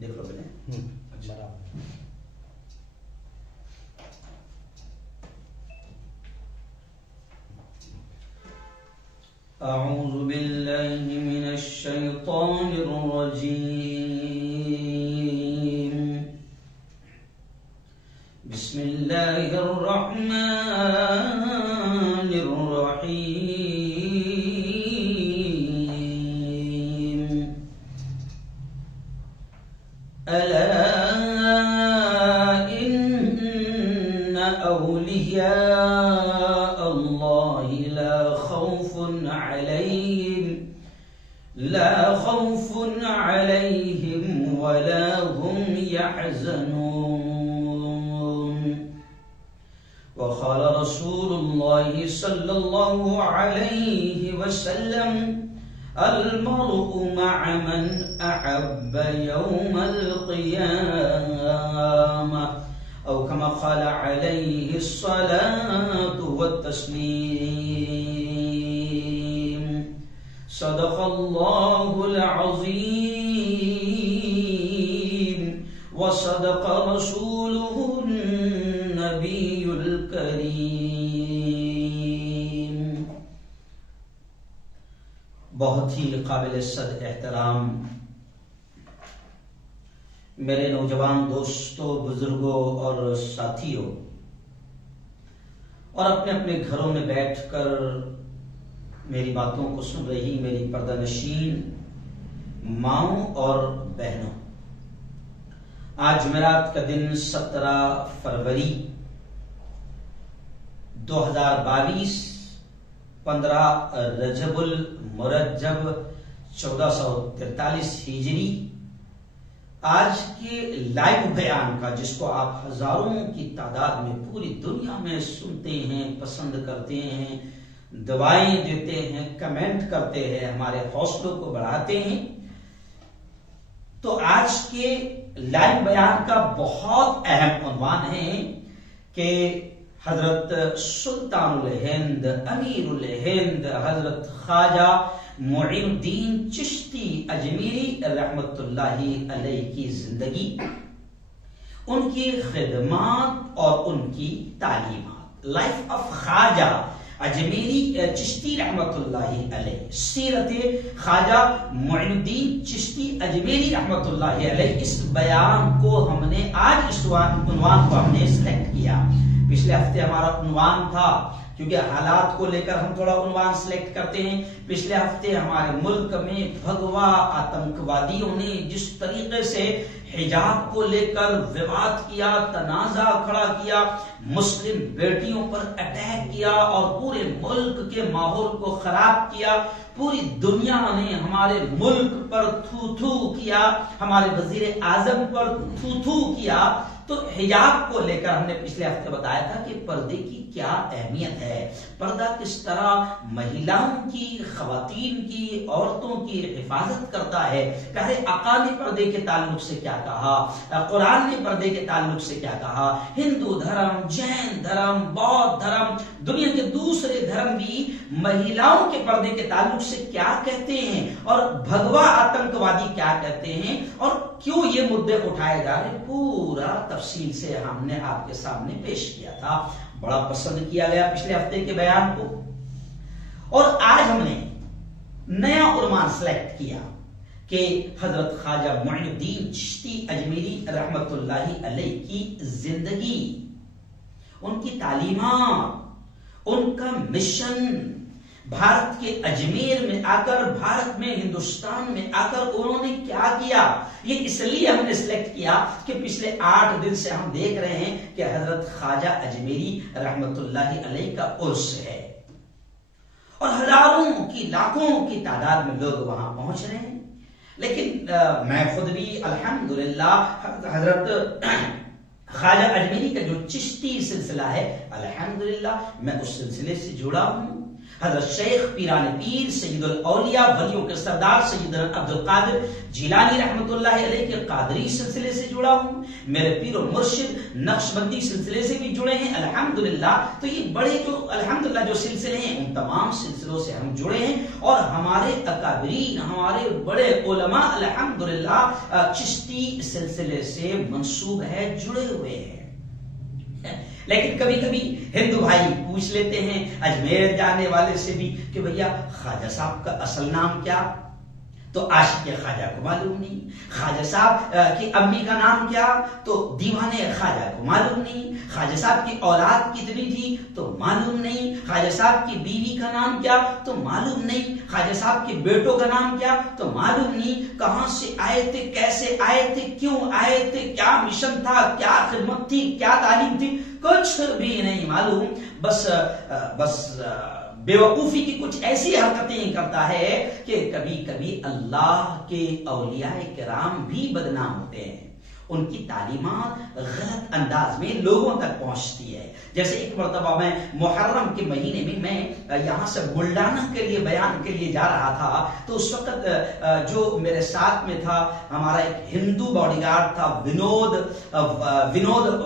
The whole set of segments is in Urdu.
دیکھ لو بنے. اعوذ باللہ من الشیطان الرجیم. بسم اللہ الرحمن الرحیم. الا ان اولیاء اللہ لا خوف عليهم ولا هم يحزنون. وقال رسول الله صلى الله عليه وسلم المرء مع من أحب يوم القيامة أو كما قال عليه الصلاة والتسليم. صدق الله العظيم وصدق رسوله النبي الكريم. بہت ہی قابل صد احترام میرے نوجوان دوستوں، بزرگوں اور ساتھیوں، اور اپنے اپنے گھروں میں بیٹھ کر میری باتوں کو سن رہی میری پردہ نشین ماؤں اور بہنوں، آج جمعرات کا دن 17 فروری 2022 15 رجب المرجب 1443 ہجری. آج کے لائیو بیان کا، جس کو آپ ہزاروں کی تعداد میں پوری دنیا میں سنتے ہیں، پسند کرتے ہیں، دعائیں دیتے ہیں، کمنٹ کرتے ہیں، ہمارے حوصلوں کو بڑھاتے ہیں، تو آج کے لائیو بیان کا بہت اہم عنوان ہے کہ حضرت سلطان الہند، امیر الہند، حضرت خواجہ معین الدین چشتی اجمیری رحمت اللہ علیہ کی زندگی، ان کی خدمات اور ان کی تعلیمات. لائف آف خواجہ اجمیری چشتی رحمت اللہ علیہ، سیرت خواجہ معین الدین چشتی اجمیری رحمت اللہ علیہ. اس بیان کو ہم نے آج اس عنوان کو ہم نے سلیکٹ کیا. پچھلے ہفتے ہمارا عنوان تھا، کیونکہ حالات کو لے کر ہم تھوڑا عنوان سلیکٹ کرتے ہیں. پچھلے ہفتے ہمارے ملک میں بھگوا آتنکوادیوں نے جس طریقے سے حجاب کو لے کر وواد کیا، تنازع کھڑا کیا، مسلم بیٹیوں پر اٹیک کیا اور پورے ملک کے ماحول کو خراب کیا، پوری دنیا نے ہمارے ملک پر تھو تھو کیا، ہمارے وزیر اعظم پر تھو تھو کیا. تو حجاب کو لے کر ہم نے پچھلے ہفتے بتایا تھا کہ پردے کی کیا اہمیت ہے، پردہ کس طرح مہیلاؤں کی، خواتین کی، عورتوں کی حفاظت کرتا ہے. پیارے آقا نے پردے کے تعلق سے کیا کہا، قرآن نے پردے کے تعلق سے کیا کہا، ہندو دھرم، جین دھرم، بودھ دھرم، دنیا کے دوسرے دھرم بھی مہیلاؤں کے پردے کے تعلق سے کیا کہتے ہیں، اور بھگوا آتنکوادی کیا کہتے ہیں، اور کیوں یہ مدعے اٹھائے جا رہے، پورا تفصیل سے ہم نے آپ کے سامنے پیش کیا تھا. بڑا پسند کیا گیا پچھلے ہفتے کے بیان کو. اور آج ہم نے نیا عنوان سلیکٹ کیا کہ حضرت خواجہ معین الدین چشتی اجمیری رحمت اللہ علیہ کی زندگی، ان کی تعلیمات، ان کا مشن، بھارت کے اجمیر میں آ کر، بھارت میں، ہندوستان میں آ کر انہوں نے کیا کیا. یہ اس لیے ہم نے سلیکٹ کیا کہ پچھلے 8 دن سے ہم دیکھ رہے ہیں کہ حضرت خواجہ اجمیری رحمت اللہ علیہ کا عرس ہے، اور ہزاروں کی، لاکھوں کی تعداد میں لوگ وہاں پہنچ رہے ہیں. لیکن میں خود بھی الحمدللہ حضرت خواجہ اجمیری کا جو چشتی سلسلہ ہے، الحمدللہ میں اس سلسلے سے جڑا ہوں. حضرت شیخ پیران پیر سید الاولیاء ولیوں کے سردار سیدنا عبد القادر جیلانی رحمت اللہ علیہ کے قادری سلسلے سے جڑا ہوں، میرے پیر و مرشد نقشبندی سلسلے سے بھی جڑے ہیں الحمدللہ۔ تو یہ بڑے جو الحمدللہ جو سلسلے ہیں ان تمام سلسلوں سے ہم جڑے ہیں، اور ہمارے اکابرین ہمارے بڑے علماء الحمدللہ چشتی سلسلے سے منسوب ہے، جڑے ہوئے ہیں۔ لیکن کبھی کبھی ہندو بھائی پوچھ لیتے ہیں اجمیر جانے والے سے بھی کہ بھیا خواجہ صاحب کا اصل نام کیا؟ تو عاشق خواجہ کو معلوم نہیں، خواجہ صاحب کی امی کا نام کیا؟ تو دیوانے خواجہ کو معلوم نہیں، خواجہ صاحب کی اولاد کتنی تھی؟ تو معلوم نہیں، خواجہ صاحب کی بیوی کا نام کیا؟ تو معلوم نہیں، خواجہ صاحب کے بیٹوں کا نام کیا؟ تو معلوم نہیں، کہاں سے آئے تھے، کیسے آئے تھے، کیوں آئے تھے، کیا مشن تھا، کیا خدمت تھی، کیا تعلیم تھی، کچھ بھی نہیں معلوم۔ بس بے وقوفی کی کچھ ایسی حرکتیں کرتا ہے کہ کبھی کبھی اللہ کے اولیاء کرام بھی بدنام ہوتے ہیں، ان کی تعلیمات غلط انداز میں لوگوں تک پہنچتی ہے۔ جیسے ایک مرتبہ میں محرم کے مہینے میں یہاں سے بلڈانا کے لیے بیان کے لیے جا رہا تھا، تو اس وقت جو میرے ساتھ میں تھا ہمارا ایک ہندو باڈی گارڈ تھا ونود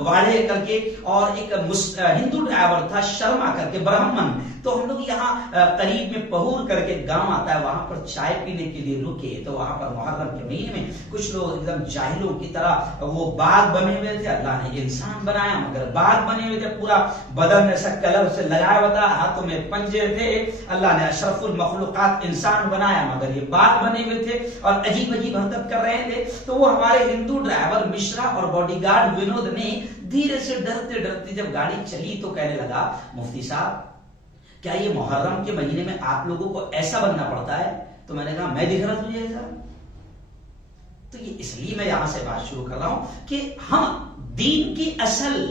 واڑے کر کے، اور ایک ہندو ڈرائیور تھا شرما کر کے برہمن۔ تو ہم لوگ یہاں قریب میں پہور کر کے گاؤں آتا ہے، وہاں پر چائے پینے کے لیے رکے، تو وہاں پر محرم کے مہینے میں کچھ لوگ ایک دم جاہلوں کی طرح وہ باغ بنے ہوئے تھے، اللہ نے انسان بنایا مگر باغ بنے ہوئے تھے، پورا بدن ایسا کلر سے لگایا ہوا تھا، ہاتھوں میں پنجے تھے، اللہ نے اشرف المخلوقات انسان بنایا مگر یہ باغ بنے ہوئے تھے اور عجیب عجیب حرکت کر رہے تھے۔ تو وہ ہمارے ہندو ڈرائیور مشرا اور باڈی گارڈ ونود نے دھیرے سے ڈرتے ڈرتے جب گاڑی چلی تو کہنے لگا مفتی صاحب کیا یہ محرم کے مہینے میں آپ لوگوں کو ایسا بننا پڑتا ہے؟ تو میں نے کہا میں دکھ رہا تجھے ایسا؟ تو یہ اس لیے میں یہاں سے بات شروع کر رہا ہوں کہ ہم دین کی اصل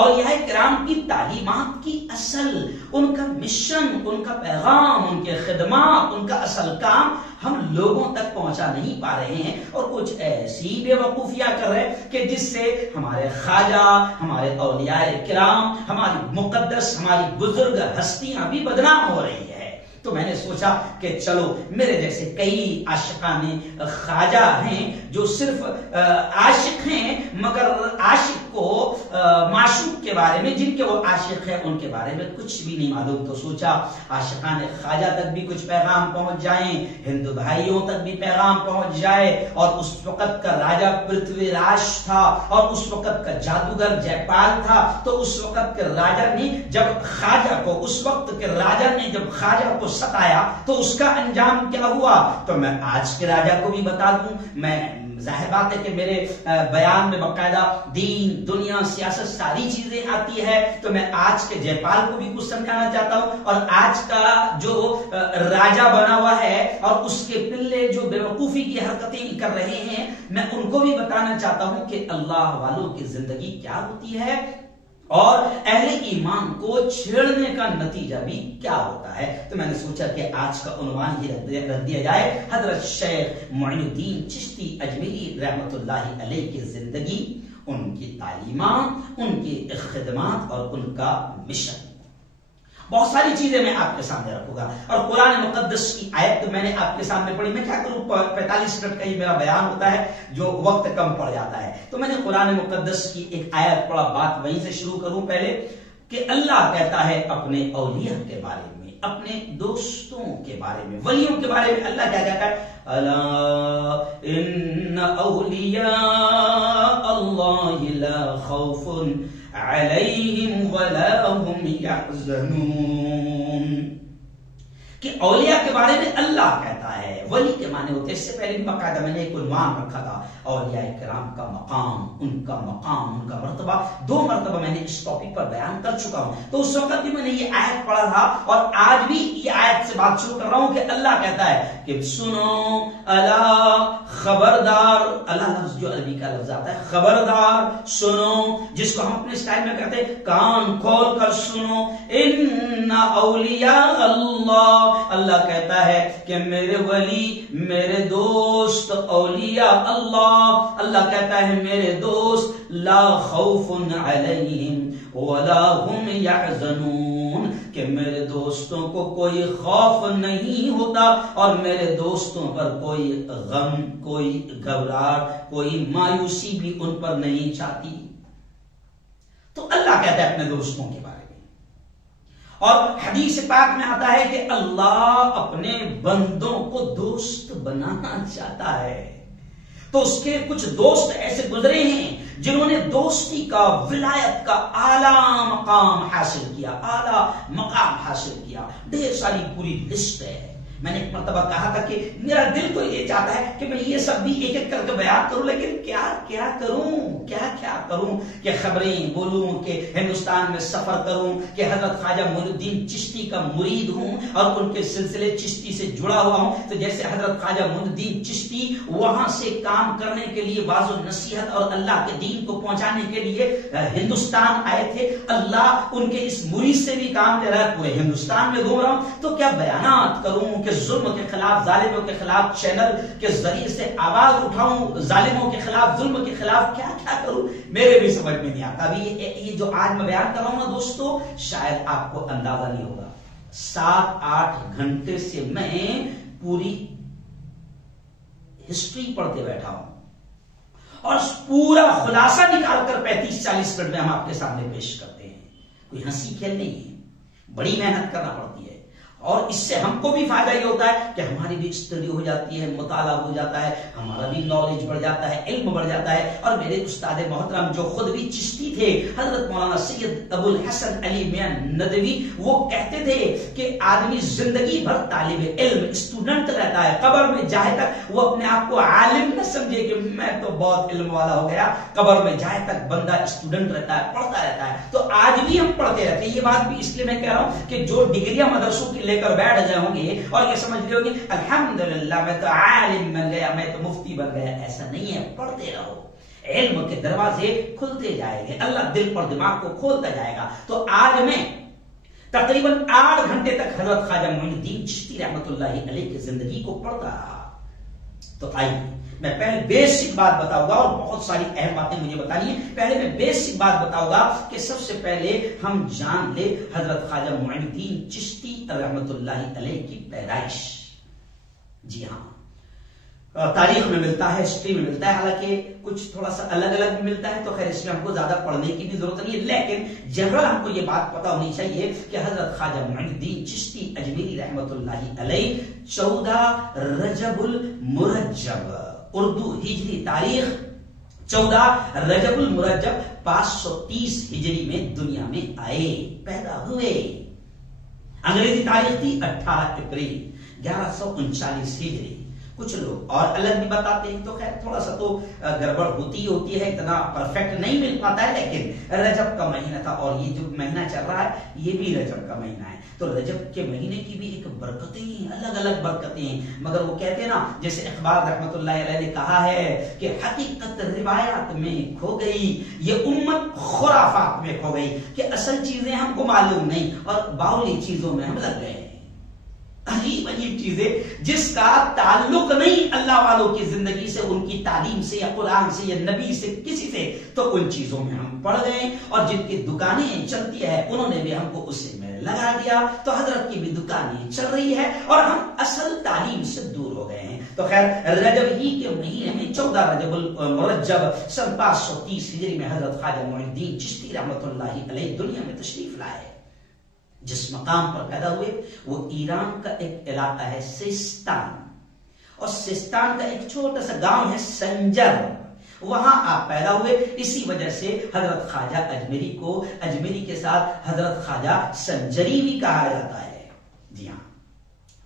اولیاء کرام کی تعلیمات کی اصل، ان کا مشن، ان کا پیغام، ان کے خدمات، ان کا اصل کام ہم لوگوں تک پہنچا نہیں پا رہے ہیں، اور کچھ ایسی بے وقوفیاں کر رہے ہیں کہ جس سے ہمارے خواجہ، ہمارے اولیاء کرام، ہماری مقدس، ہماری بزرگ ہستیاں بھی بدنام ہو رہی ہے۔ تو میں نے سوچا کہ چلو میرے جیسے کئی عاشقان خواجہ ہیں جو صرف عاشق ہیں مگر عاشق کو معشوق کے بارے میں، جن کے وہ عاشق ہیں ان کے بارے میں کچھ بھی نہیں معلوم، تو سوچا عاشقان خواجہ تک بھی کچھ پیغام پہنچ جائیں، ہندو بھائیوں تک بھی پیغام پہنچ جائے۔ اور اس وقت کا راجہ پرتھوی راج تھا اور اس وقت کا جادوگر جے پال تھا، تو اس وقت کے راجہ نے جب خواجہ کو، اس وقت کے راجہ نے جب خواجہ کو ستایا تو اس کا انجام کیا ہوا؟ تو میں آج کے راجہ کو بھی بتا دوں، میں ظاہر بات ہے کہ میرے بیان میں باقاعدہ دین، دنیا، سیاست ساری چیزیں آتی ہے، تو میں آج کے جے پال کو بھی کچھ سمجھانا چاہتا ہوں، اور آج کا جو راجہ بنا ہوا ہے اور اس کے پلے جو بے وقوفی کی حرکتیں کر رہے ہیں، میں ان کو بھی بتانا چاہتا ہوں کہ اللہ والوں کی زندگی کیا ہوتی ہے اور اہل ایمان کو چھیڑنے کا نتیجہ بھی کیا ہوتا ہے۔ تو میں نے سوچا کہ آج کا عنوان ہی رکھ دیا جائے، حضرت شیخ معین الدین چشتی اجمیری رحمت اللہ علیہ کی زندگی، ان کی تعلیمات، ان کی خدمات اور ان کا مشن۔ بہت ساری چیزیں میں آپ کے سامنے رکھوں گا، اور قرآن مقدس کی آیت تو میں نے آپ کے سامنے پڑھی، میں کیا کروں 45 منٹ کا ہی میرا بیان ہوتا ہے جو وقت کم پڑ جاتا ہے، تو میں نے قرآن مقدس کی ایک آیت پڑھا، بات وہیں سے شروع کروں پہلے کہ اللہ کہتا ہے اپنے اولیاء کے بارے میں، اپنے دوستوں کے بارے میں، ولیوں کے بارے میں اللہ کیا کہتا ہے؟ الا ان اولیاء اللہ لا خوف علیہم ولا هم يحزنون، کہ اولیاء کے بارے میں اللہ کہتا ہے، ولی کے معنی ہوتے ہیں، اس سے پہلے بھی باقاعدہ میں نے ایک عنوان رکھا تھا اولیاء کرام کا مقام، ان کا مقام، ان کا مرتبہ، 2 مرتبہ میں نے اس ٹاپک پر بیان کر چکا ہوں، تو اس وقت بھی میں نے یہ آیت پڑھا تھا اور آج بھی یہ آیت سے بات شروع کر رہا ہوں کہ اللہ کہتا ہے کہ سنو، الا، خبردار، اللہ لفظ جو عربی کا لفظ آتا ہے خبردار، سنو، جس کو ہم اپنے اسٹائل میں کہتے ہیں کان کھول کر سنو، ان اولیاء اللہ، اللہ کہتا ہے کہ میرے ولی، میرے دوست اولیاء اللہ، اللہ کہتا ہے میرے دوست لا خوف علیہم ولا هم يحزنون، کہ کہ میرے دوستوں کو کوئی خوف نہیں ہوتا اور میرے دوستوں پر کوئی غم، کوئی گھبراہٹ، کوئی مایوسی بھی ان پر نہیں چھاتی. تو اللہ کہتا ہے اپنے دوستوں کے بارے میں، اور حدیث پاک میں آتا ہے کہ اللہ اپنے بندوں کو دوست بنانا چاہتا ہے. تو اس کے کچھ دوست ایسے گزرے ہیں جنہوں نے دوستی کا، ولایت کا اعلیٰ مقام حاصل کیا، اعلیٰ مقام حاصل کیا. ڈھیر ساری پوری لسٹ ہے. میں نے ایک مرتبہ کہا تھا کہ میرا دل تو یہ چاہتا ہے کہ میں یہ سب بھی ایک ایک کر کے بیان کروں، لیکن کیا کروں کہ خبریں بولوں، کہ ہندوستان میں سفر کروں، کہ حضرت خواجہ معین الدین چشتی کا مرید ہوں اور ان کے سلسلے چشتی سے جڑا ہوا ہوں. تو جیسے حضرت خواجہ معین الدین چشتی وہاں سے کام کرنے کے لیے واعظ و نصیحت اور اللہ کے دین کو پہنچانے کے لیے ہندوستان آئے تھے، اللہ ان کے اس مرید سے بھی کام لے رہا ہے. پورے ہندوستان میں گھوم رہا ہوں تو کیا بیانات کروں کہ ظلم کے خلاف، ظالموں کے خلاف چینل کے ذریعے سے آواز اٹھاؤں، ظالموں کے خلاف، ظلم کے خلاف کیا کروں، میرے بھی سمجھ میں نہیں آتا. ابھی یہ جو آج میں بیان کر رہا ہوں نا دوستو، شاید آپ کو اندازہ نہیں ہوگا، 7-8 گھنٹے سے میں پوری ہسٹری پڑھتے بیٹھا ہوں اور پورا خلاصہ نکال کر 35-40 منٹ میں ہم آپ کے سامنے پیش کرتے ہیں. کوئی ہنسی کھیل نہیں ہے، بڑی محنت کرنا پڑتی ہے. اور اس سے ہم کو بھی فائدہ یہ ہوتا ہے کہ ہماری بھی اسٹڈی ہو جاتی ہے، مطالعہ ہو جاتا ہے، ہمارا بھی نالج بڑھ جاتا ہے، علم بڑھ جاتا ہے. اور میرے استاد محترم جو خود بھی چشتی تھے، حضرت مولانا سید ابو الحسن علی میاں ندوی، وہ کہتے تھے کہ آدمی زندگی بھر طالب علم، اسٹوڈنٹ رہتا ہے، قبر میں جائے تک وہ اپنے آپ کو عالم نہ سمجھے کہ میں تو بہت علم والا ہو گیا. قبر میں جائے تک بندہ اسٹوڈنٹ رہتا ہے، پڑھتا رہتا ہے. تو آج بھی ہم پڑھتے رہتے ہیں. یہ بات بھی اس لیے میں کہہ رہا ہوں کہ جو ڈگریاں مدرسوں کی لے کر بیٹھ گئے ہوں گے اور یہ سمجھ رہے ہوں گے الحمدللہ میں تو عالم بن گیا، میں تو مفتی بن گیا، ایسا نہیں ہے. پڑھتے رہو، علم کے دروازے کھلتے جائیں گے، اللہ دل پر دماغ کو کھولتا جائے گا. تو آج میں تقریباً 8 گھنٹے تک حضرت خواجہ معین الدین چشتی رحمت اللہ علیہ کی زندگی کو پڑھتا رہا. تو آئیے میں پہلے بیسک بات بتاؤں گا، اور بہت ساری اہم باتیں مجھے بتانی ہیں. پہلے میں بیسک بات بتاؤں گا کہ سب سے پہلے ہم جان لے حضرت خواجہ معین الدین چشتی رحمت اللہ علیہ کی پیدائش. جی ہاں، تاریخ میں ملتا ہے، ہسٹری میں ملتا ہے، حالانکہ کچھ تھوڑا سا الگ الگ بھی ملتا ہے، تو خیر اس میں ہم کو زیادہ پڑھنے کی بھی ضرورت نہیں ہے. لیکن جنرل ہم کو یہ بات پتا ہونی چاہیے کہ حضرت خواجہ معین الدین چشتی اجمیری رحمت اللہ علیہ 14 رجب المرجب، اردو ہجری تاریخ 14 رجب المرجب 530 ہجری میں دنیا میں آئے، پیدا ہوئے. انگریزی تاریخ تھی 18 اپریل 1139 ہجری. کچھ لوگ اور الگ بھی بتاتے ہیں، تو خیر تھوڑا سا تو گڑبڑ ہوتی ہے، اتنا پرفیکٹ نہیں مل پاتا ہے. لیکن رجب کا مہینہ تھا، اور یہ جو مہینہ چل رہا ہے یہ بھی رجب کا مہینہ ہے. تو رجب کے مہینے کی بھی ایک برکتیں ہیں، الگ الگ برکتیں ہیں. مگر وہ کہتے ہیں نا، جیسے اقبال رحمت اللہ علیہ نے کہا ہے کہ حقیقت روایات میں کھو گئی، یہ امت خرافات میں کھو گئی، کہ اصل چیزیں ہم کو معلوم نہیں اور باولی چیزوں میں ہم لگ گئے. عجیب عجیب چیزیں جس کا تعلق نہیں اللہ والوں کی زندگی سے، ان کی تعلیم سے یا قرآن سے یا نبی سے، کسی سے، تو ان چیزوں میں ہم پڑ گئے. اور جن کی دکانیں چلتی ہے انہوں نے بھی ہم کو اسے میں لگا دیا، تو حضرت کی بھی دکانیں چل رہی ہے اور ہم اصل تعلیم سے دور ہو گئے ہیں. تو خیر رجب ہی کے مہینے میں 14 رجب المرجب سن 530 ہجری میں حضرت خواجہ معین الدین چشتی رحمت اللہ علیہ دنیا میں تشریف لائے. جس مقام پر پیدا ہوئے وہ ایران کا ایک علاقہ ہے سیستان، اور سیستان کا ایک چھوٹا سا گاؤں ہے سنجر، وہاں آپ پیدا ہوئے. اسی وجہ سے حضرت خواجہ اجمیری کو اجمیری کے ساتھ حضرت خواجہ سنجری بھی کہا جاتا ہے. جی ہاں،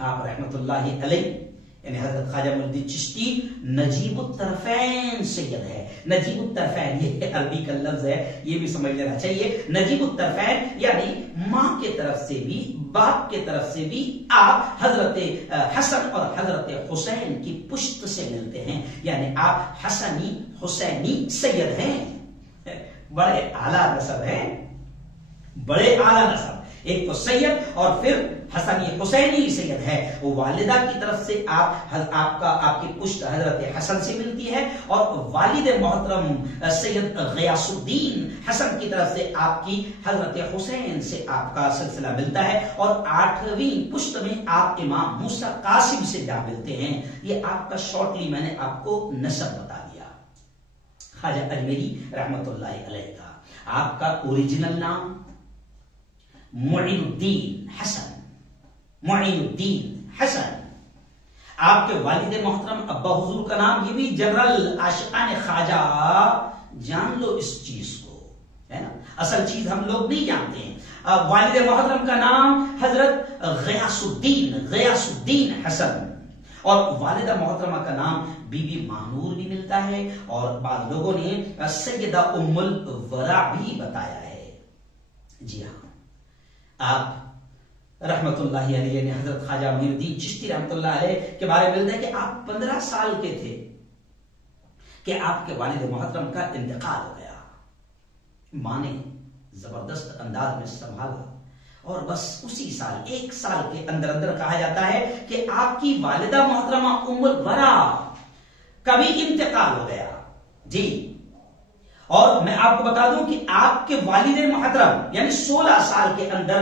آپ رحمت اللہ علیہ یعنی حضرت خواجہ معین الدین چشتی نجیب الطرفین سید ہے. نجیب الطرفین یہ عربی کا لفظ ہے، یہ بھی سمجھ لینا چاہیے. نجیب الطرفین یعنی ماں کے طرف سے بھی باپ کے طرف سے بھی آپ حضرت حسن اور حضرت حسین کی پشت سے ملتے ہیں، یعنی آپ حسنی حسینی سید ہیں. بڑے اعلیٰ نسب ہیں، بڑے اعلیٰ نسب. ایک تو سید اور پھر حسنی حسینی سید ہے. وہ والدہ کی طرف سے آپ کی پشت حضرت حسن سے ملتی ہے اور والد محترم سید غیاث الدین حسن کی طرف سے آپ کی حضرت حسین سے آپ کا سلسلہ ملتا ہے اور 8ویں پشت میں آپ امام موسیٰ قاسم سے جا ملتے ہیں. یہ آپ کا شارٹلی میں نے آپ کو نسب بتا دیا. خواجہ اجمیری رحمت اللہ علیہ کا آپ کا اوریجنل نام معین الدین حسن. معین الدین حسن. آپ کے والد محترم ابا حضور کا نام، یہ بھی جنرل عاشقان خواجہ جان لو اس چیز کو، ہے نا، اصل چیز ہم لوگ نہیں جانتے ہیں. والد محترم کا نام حضرت غیاث الدین حسن اور والدہ محترمہ کا نام بی بی مانور بھی ملتا ہے اور بعض لوگوں نے سیدہ ام الورا بھی بتایا ہے. جی ہاں، آپ رحمت اللہ علیہ نے حضرت خواجہ معین الدین چشتی رحمت اللہ علیہ کے بارے میں ملتا ہے کہ آپ 15 سال کے تھے کہ آپ کے والد محترم کا انتقال ہو گیا. ماں نے زبردست انداز میں سنبھالا اور بس اسی سال 1 سال کے اندر کہا جاتا ہے کہ آپ کی والدہ محترمہ ام الورا کا بھی انتقال ہو گیا. جی، اور میں آپ کو بتا دوں کہ آپ کے والد محترم یعنی 16 سال کے اندر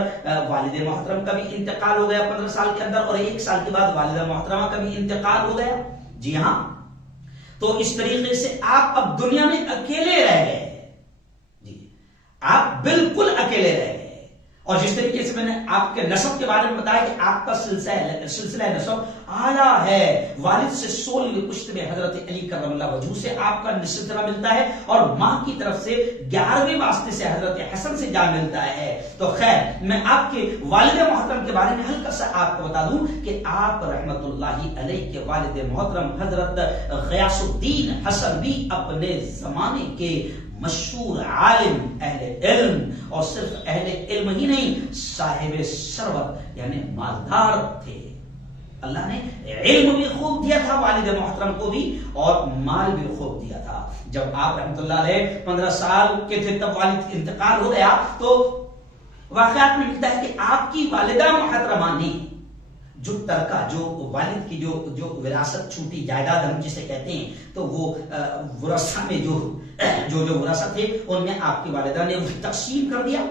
والد محترم کا بھی انتقال ہو گیا 15 سال کے اندر، اور 1 سال کے بعد والدہ محترمہ کا بھی انتقال ہو گیا. جی ہاں، تو اس طریقے سے آپ اب دنیا میں اکیلے رہ گئے. جی، آپ بالکل اکیلے رہ گئے. اور جس طریقے سے میں نے آپ کے نسب کے بارے میں بتایا کہ آپ کا سلسلہ نسب اعلیٰ ہے، والد سے 16ویں پشت میں حضرت علی کرم اللہ وجہہ سے آپ کا سلسلہ ملتا ہے اور ماں کی طرف سے 11ویں واسطے سے حضرت حسن سے جا ملتا ہے. تو خیر، میں آپ کے والد محترم کے بارے میں ہلکا سا آپ کو بتا دوں کہ آپ رحمت اللہ علیہ کے والد محترم حضرت غیاث الدین حسن بھی اپنے زمانے کے مشہور عالم، اہل علم، اور صرف اہل علم ہی نہیں، صاحب ثروت یعنی مالدار تھے. اللہ نے علم بھی خوب دیا تھا والد محترم کو بھی اور مال بھی خوب دیا تھا. جب آپ رحمت اللہ علیہ 15 سال کے تھے تب والد انتقال ہو گیا. تو واقعات میں ملتا ہے کہ آپ کی والدہ محترمہ نے جو ترکہ، جو والد کی جو وراثت چھوٹی جائیداد ہم جسے کہتے ہیں، تو وہ ورثہ میں جو ورثہ تھے ان میں آپ کی والدہ نے تقسیم کر دیا.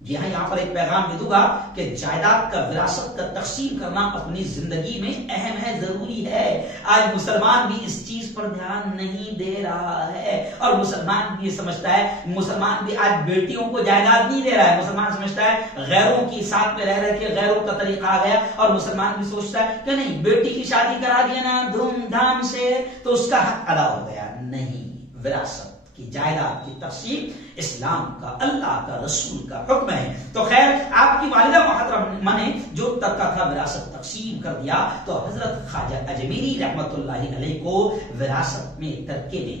جی ہاں، یہاں پر ایک پیغام بھی دوں گا کہ جائیداد کا، وراثت کا تقسیم کرنا اپنی زندگی میں اہم ہے، ضروری ہے. آج مسلمان بھی اس چیز پر دھیان نہیں دے رہا ہے اور مسلمان بھی یہ سمجھتا ہے، مسلمان بھی آج بیٹیوں کو جائیداد نہیں دے رہا ہے. مسلمان سمجھتا ہے غیروں کی ساتھ میں رہ کے غیروں کا طریقہ آ گیا، اور مسلمان بھی سوچتا ہے کہ نہیں، بیٹی کی شادی کرا دیا نا دھوم دھام سے تو اس کا حق ادا ہو گیا. نہیں، وراثت کی، جائیداد کی تقسیم اسلام کا، اللہ کا، رسول کا حکم ہے. تو خیر، آپ کی والدہ محترمہ نے جو ترکہ تھا وراثت تقسیم کر دیا. تو حضرت خواجہ اجمیری رحمت اللہ علیہ کو وراثت میں ترکے میں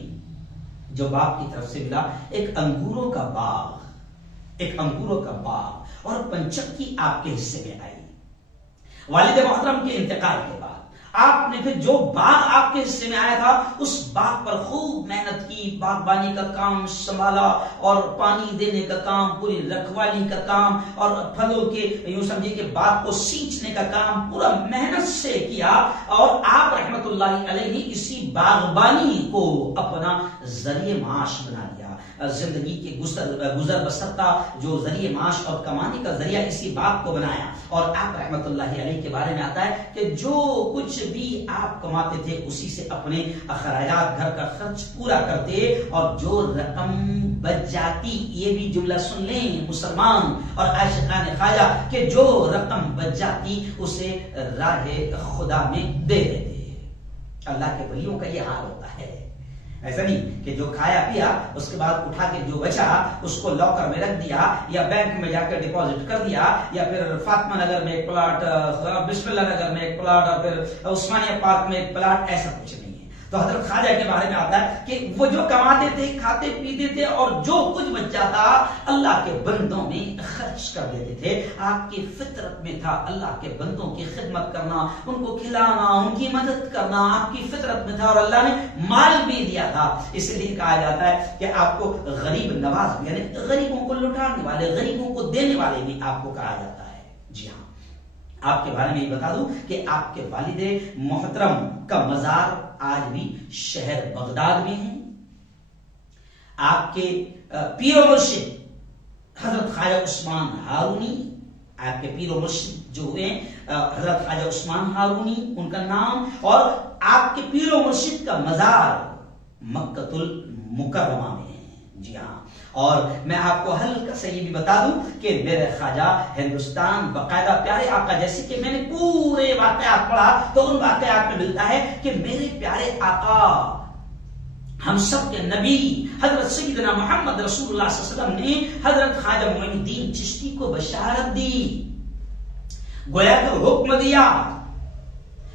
جو باپ کی طرف سے ملا ایک انگوروں کا باغ اور پنچکی آپ کے حصے میں آئی. والد محترم کے انتقال کے بعد آپ نے پھر جو باغ آپ کے حصے میں آیا تھا اس باغ پر خوب محنت کی، باغبانی کا کام سنبھالا اور پانی دینے کا کام، پوری رکھوالی کا کام، اور پھلوں کے یوں سمجھے کہ باغ کو سینچنے کا کام پورا محنت سے کیا. اور آپ رحمت اللہ علیہ نے اسی باغبانی کو اپنا ذریعہ معاش بنا لیا. زندگی کے گزر بسر کا جو ذریعہ معاش اور کمانے کا ذریعہ اسی باغ کو بنایا. اور آپ رحمت اللہ علیہ کے بارے میں آتا ہے کہ جو کچھ بھی آپ کماتے تھے اسی سے اپنے اخراجات، گھر کا خرچ پورا کرتے، اور جو رقم بچ جاتی، یہ بھی جملہ سن لیں مسلمان اور عاشقان خواجہ، کہ جو رقم بچ جاتی اسے راہ خدا میں دے دیتے. اللہ کے ولیوں کا یہ حال ہوتا ہے. ایسا نہیں کہ جو کھایا پیا اس کے بعد اٹھا کے جو بچا اس کو لاکر میں رکھ دیا یا بینک میں جا کے ڈپازٹ کر دیا، یا پھر فاطمہ نگر میں ایک پلاٹ، بسم اللہ نگر میں ایک پلاٹ، اور پھر عثمانیہ پارک میں ایک پلاٹ. ایسا کچھ نہیں ہے. تو حضرت خواجہ کے بارے میں آتا ہے کہ وہ جو کماتے تھے، کھاتے پیتے تھے، اور جو کچھ بچا تھا اللہ کے بندوں میں خرچ کر دیتے تھے۔ آپ کی فطرت میں تھا اللہ کے بندوں کی خدمت کرنا، ان کو کھلانا، ان کی مدد کرنا، آپ کی فطرت میں تھا، اور اللہ نے مال بھی دیا تھا۔ اس لیے کہا جاتا ہے کہ آپ کو غریب نواز، یعنی غریبوں کو لٹانے والے، غریبوں کو دینے والے بھی آپ کو کہا جاتا ہے۔ جی ہاں، آپ کے بارے میں یہ بتا دوں کہ آپ کے والد محترم کا مزار آج بھی شہر بغداد میں ہے۔ آپ کے پیر و مرشد حضرت خواجہ عثمان ہارونی، آپ کے پیر و مرشد جو ہوئے حضرت خواجہ عثمان ہارونی ان کا نام، اور آپ کے پیر و مرشد کا مزار مکہ المکرمہ میں ہے۔ جی ہاں، اور میں آپ کو ہلکا سے یہ بھی بتا دوں کہ میرے خواجہ ہندوستان باقاعدہ پیارے آقا، جیسے کہ میں نے پورے واقعات پڑھا تو ان واقعات میں ملتا ہے کہ میرے پیارے آقا، ہم سب کے نبی حضرت سیدنا محمد رسول اللہ صلی اللہ علیہ وسلم نے حضرت خواجہ معین الدین چشتی کو بشارت دی، گویا کہ حکم دیا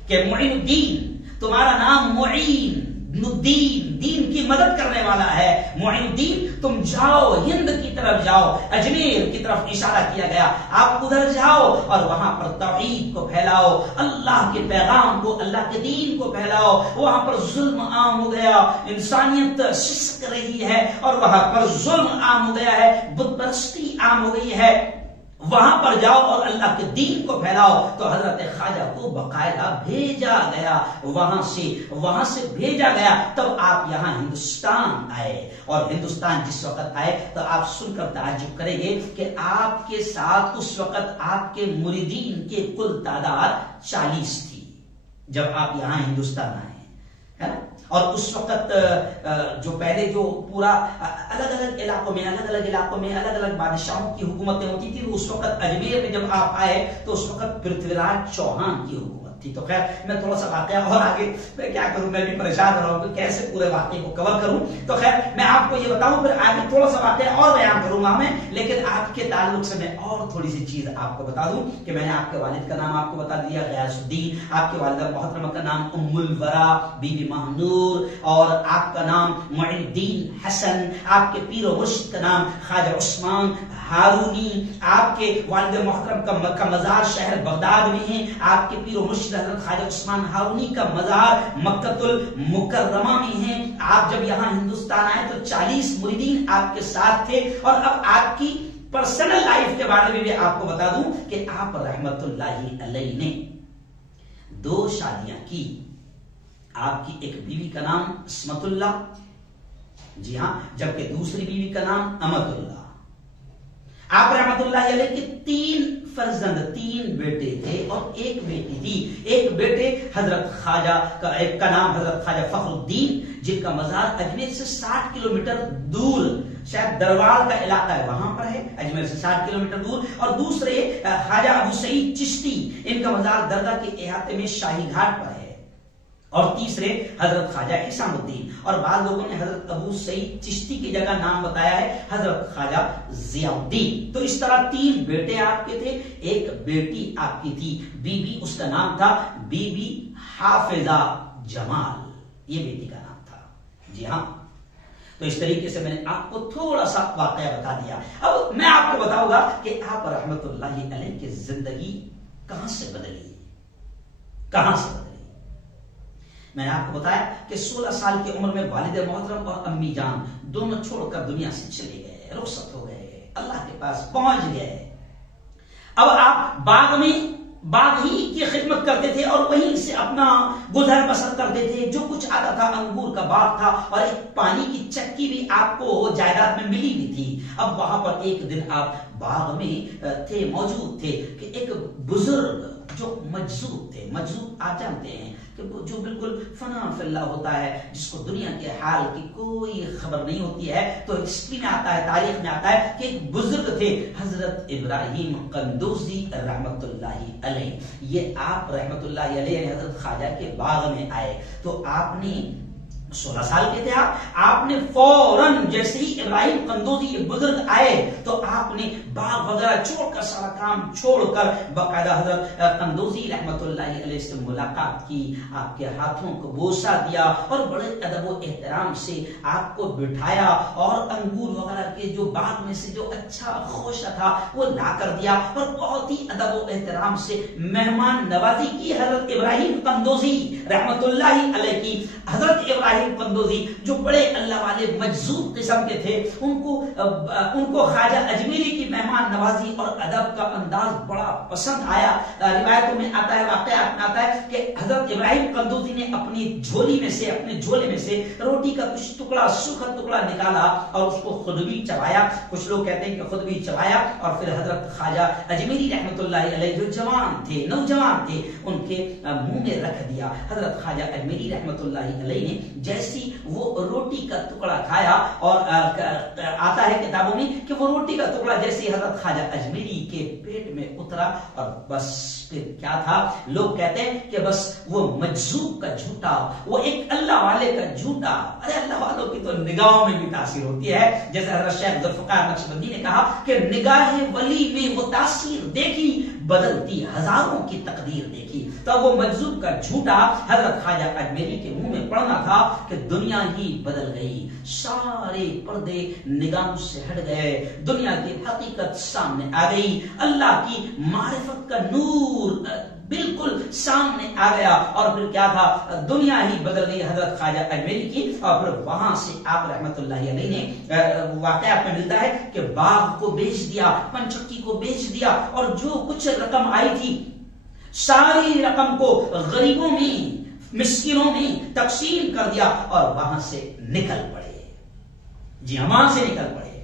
کہ معین الدین تمہارا نام معین الدین، دین کی مدد کرنے والا ہے، معین الدین تم جاؤ، ہند کی طرف جاؤ، اجمیر کی طرف اشارہ کیا گیا، آپ ادھر جاؤ اور وہاں پر توحید کو پھیلاؤ، اللہ کے پیغام کو، اللہ کے دین کو پھیلاؤ۔ وہاں پر ظلم عام ہو گیا، انسانیت سسک رہی ہے، اور وہاں پر ظلم عام ہو گیا ہے، بت پرستی عام ہو گئی ہے، وہاں پر جاؤ اور اللہ کے دین کو پھیلاؤ۔ تو حضرت خواجہ کو باقاعدہ بھیجا گیا، وہاں سے بھیجا گیا، تب آپ یہاں ہندوستان آئے، اور ہندوستان جس وقت آئے تو آپ سن کر تعجب کریں گے کہ آپ کے ساتھ اس وقت آپ کے مریدین کے کل تعداد 40 تھی جب آپ یہاں ہندوستان آئے، ہے نا۔ اور اس وقت جو پہلے جو پورا الگ الگ علاقوں میں الگ الگ بادشاہوں کی حکومتیں ہوتی تھی، اس وقت اجمیر میں جب آپ آئے تو اس وقت پرتھوی راج چوہان کی حکومت تھی۔ تو خیر میں تھوڑا سا واقعہ اور آگے میں کیا کروں، میں بھی پریشان رہا ہوں کہ کیسے پورے واقعے کو کور کروں۔ تو خیر میں آپ کو یہ بتاؤں، پھر آگے تھوڑا سا واقعہ اور بیان کروں گا میں، لیکن آپ کے تعلق سے میں اور تھوڑی سی چیز آپ کو بتا دوں کہ میں نے آپ کے والد کا نام آپ کو بتا دیا غیاث الدین، آپ کے والدہ محترمہ کا نام ام الورا بی بی مہنور، اور آپ کا نام معین الدین حسن، آپ کے پیر و مرشد کا نام خواجہ عثمان ہارونی، آپ کے والد محترم کا مزار شہر بغداد میں ہے، آپ کے پیر و مرشد حضرت خواجہ عثمان ہارونی کا مزار مکہ المکرمہ میں ہے۔ آپ جب یہاں ہندوستان آئے تو 40 مریدین آپ کے ساتھ تھے، اور اب آپ کی پرسنل لائف کے بارے میں بھی آپ کو بتا دوں کہ آپ رحمت اللہ علیہ نے 2 شادیاں کی۔ آپ کی ایک بیوی کا نام عصمت اللہ، جی ہاں، جبکہ دوسری بیوی کا نام امت اللہ۔ آپ رحمت اللہ علیہ کے 3 فرزند، 3 بیٹے تھے اور 1 بیٹی تھی۔ ایک بیٹے حضرت خواجہ کا، ایک کا نام حضرت خواجہ فخر الدین، جن کا مزار اجمیر سے 60 کلومیٹر دور، شاید دربار کا علاقہ ہے وہاں پر ہے، اجمیر سے 60 کلومیٹر دور، اور دوسرے خواجہ ابو سعید چشتی، ان کا مزار درگاہ کے احاطے میں شاہی گھاٹ پر ہے، اور تیسرے حضرت خواجہ حسام الدین، اور بعض لوگوں نے حضرت ابو سعید چشتی کی جگہ نام بتایا ہے حضرت خواجہ ضیاء الدین۔ تو اس طرح 3 بیٹے آپ کے تھے، ایک بیٹی آپ کی تھی، بی بی، اس کا نام تھا بی بی حافظہ جمال، یہ بیٹی کا نام تھا۔ جی ہاں، تو اس طریقے سے میں نے آپ کو تھوڑا سا واقعہ بتا دیا۔ اب میں آپ کو بتاؤں گا کہ آپ رحمت اللہ علیہ کی زندگی کہاں سے بدلی، کہاں سے بدلی۔ میں نے آپ کو بتایا کہ 16 سال کی عمر میں والد محترم اور امی جان دونوں چھوڑ کر دنیا سے چلے گئے، رخصت ہو گئے، اللہ کے پاس پہنچ گئے۔ اب آپ باغ ہی کی خدمت کرتے تھے اور وہیں سے اپنا گزر بسر کرتے تھے، جو کچھ آتا تھا، انگور کا باغ تھا اور ایک پانی کی چکی بھی آپ کو جائیداد میں ملی بھی تھی۔ اب وہاں پر ایک دن آپ باغ میں تھے، موجود تھے کہ ایک بزرگ جو مجذوب تھے، مجذوب آپ جانتے ہیں کہ جو بالکل فنا فی اللہ ہوتا ہے، جس کو دنیا کے حال کی کوئی خبر نہیں ہوتی ہے، تو ہسٹری میں آتا ہے، تاریخ میں آتا ہے کہ ایک بزرگ تھے حضرت ابراہیم قندوزی رحمت اللہ علیہ۔ یہ آپ رحمت اللہ علیہ حضرت خواجہ کے باغ میں آئے تو آپ نے 16 سال کے تھے آپ نے فوراً جیسے ہی ابراہیم قندوزی یہ بزرگ آئے تو آپ نے باغ وغیرہ چھوڑ کر سارا کام چھوڑ کر باقاعدہ حضرت قندوزی رحمت اللہ علیہ سے ملاقات کی، آپ کے ہاتھوں کو بوسہ دیا اور بڑے ادب و احترام سے آپ کو بٹھایا اور انگور وغیرہ کے جو باغ میں سے جو اچھا خوشہ تھا وہ لا کر دیا اور بہت ہی ادب و احترام سے مہمان نوازی کی حضرت ابراہیم قندوزی رحمت اللہ علیہ کی۔ حضرت ابراہیم قندوزی جو بڑے اللہ والے مجذوب قسم کے تھے، ان کو خواجہ اجمیری کی مہمان نوازی اور ادب کا انداز بڑا پسند آیا۔ روایتوں میں آتا ہے، واقعات میں آتا ہے کہ حضرت ابراہیم قندوزی نے اپنی جھولی میں سے، اپنے جھولے میں سے روٹی کا کچھ ٹکڑا، سوکھا ٹکڑا نکالا اور اس کو خود بھی چبایا۔ کچھ لوگ کہتے ہیں کہ خود بھی چبایا اور پھر حضرت خواجہ اجمیری رحمت اللہ علیہ جو جوان تھے، نوجوان تھے، ان کے منہ میں رکھ دیا۔ حضرت خواجہ اجمیری رحمت اللہ علیہ نے جیسی وہ روٹی کا ٹکڑا کھایا، اور آتا ہے کتابوں میں کہ وہ روٹی کا ٹکڑا جیسے حضرت خواجہ اجمیری کے پیٹ میں اترا اور بس پھر کیا تھا، لوگ کہتے ہیں کہ بس وہ مجذوب کا جھوٹا، وہ ایک اللہ والے کا جھوٹا۔ ارے اللہ والوں کی تو نگاہوں میں بھی تاثیر ہوتی ہے، جیسے حضرت شیخ ذوالفقار نقشبندی نے کہا کہ نگاہ ولی میں وہ تاثیر دیکھی، بدلتی ہزاروں کی تقدیر دیکھی۔ تو وہ مجذوب کا جھوٹا حضرت خواجہ اجمیری کے منہ میں پڑنا تھا کہ دنیا ہی بدل گئی، سارے پردے نگاہوں سے ہٹ گئے، دنیا کی حقیقت سامنے آ گئی، اللہ کی معرفت کا نور بالکل سامنے آ گیا، اور پھر کیا تھا، دنیا ہی بدل گئی حضرت خواجہ اجمیری کی۔ اور پھر وہاں سے آپ رحمت اللہ علیہ نے واقعات میں ملتا ہے کہ باغ کو بیچ دیا، پنچکی کو بیچ دیا، اور جو کچھ رقم آئی تھی ساری رقم کو غریبوں میں، مسکینوں میں تقسیم کر دیا اور وہاں سے نکل پڑے۔ جی ہاں، وہاں سے نکل پڑے۔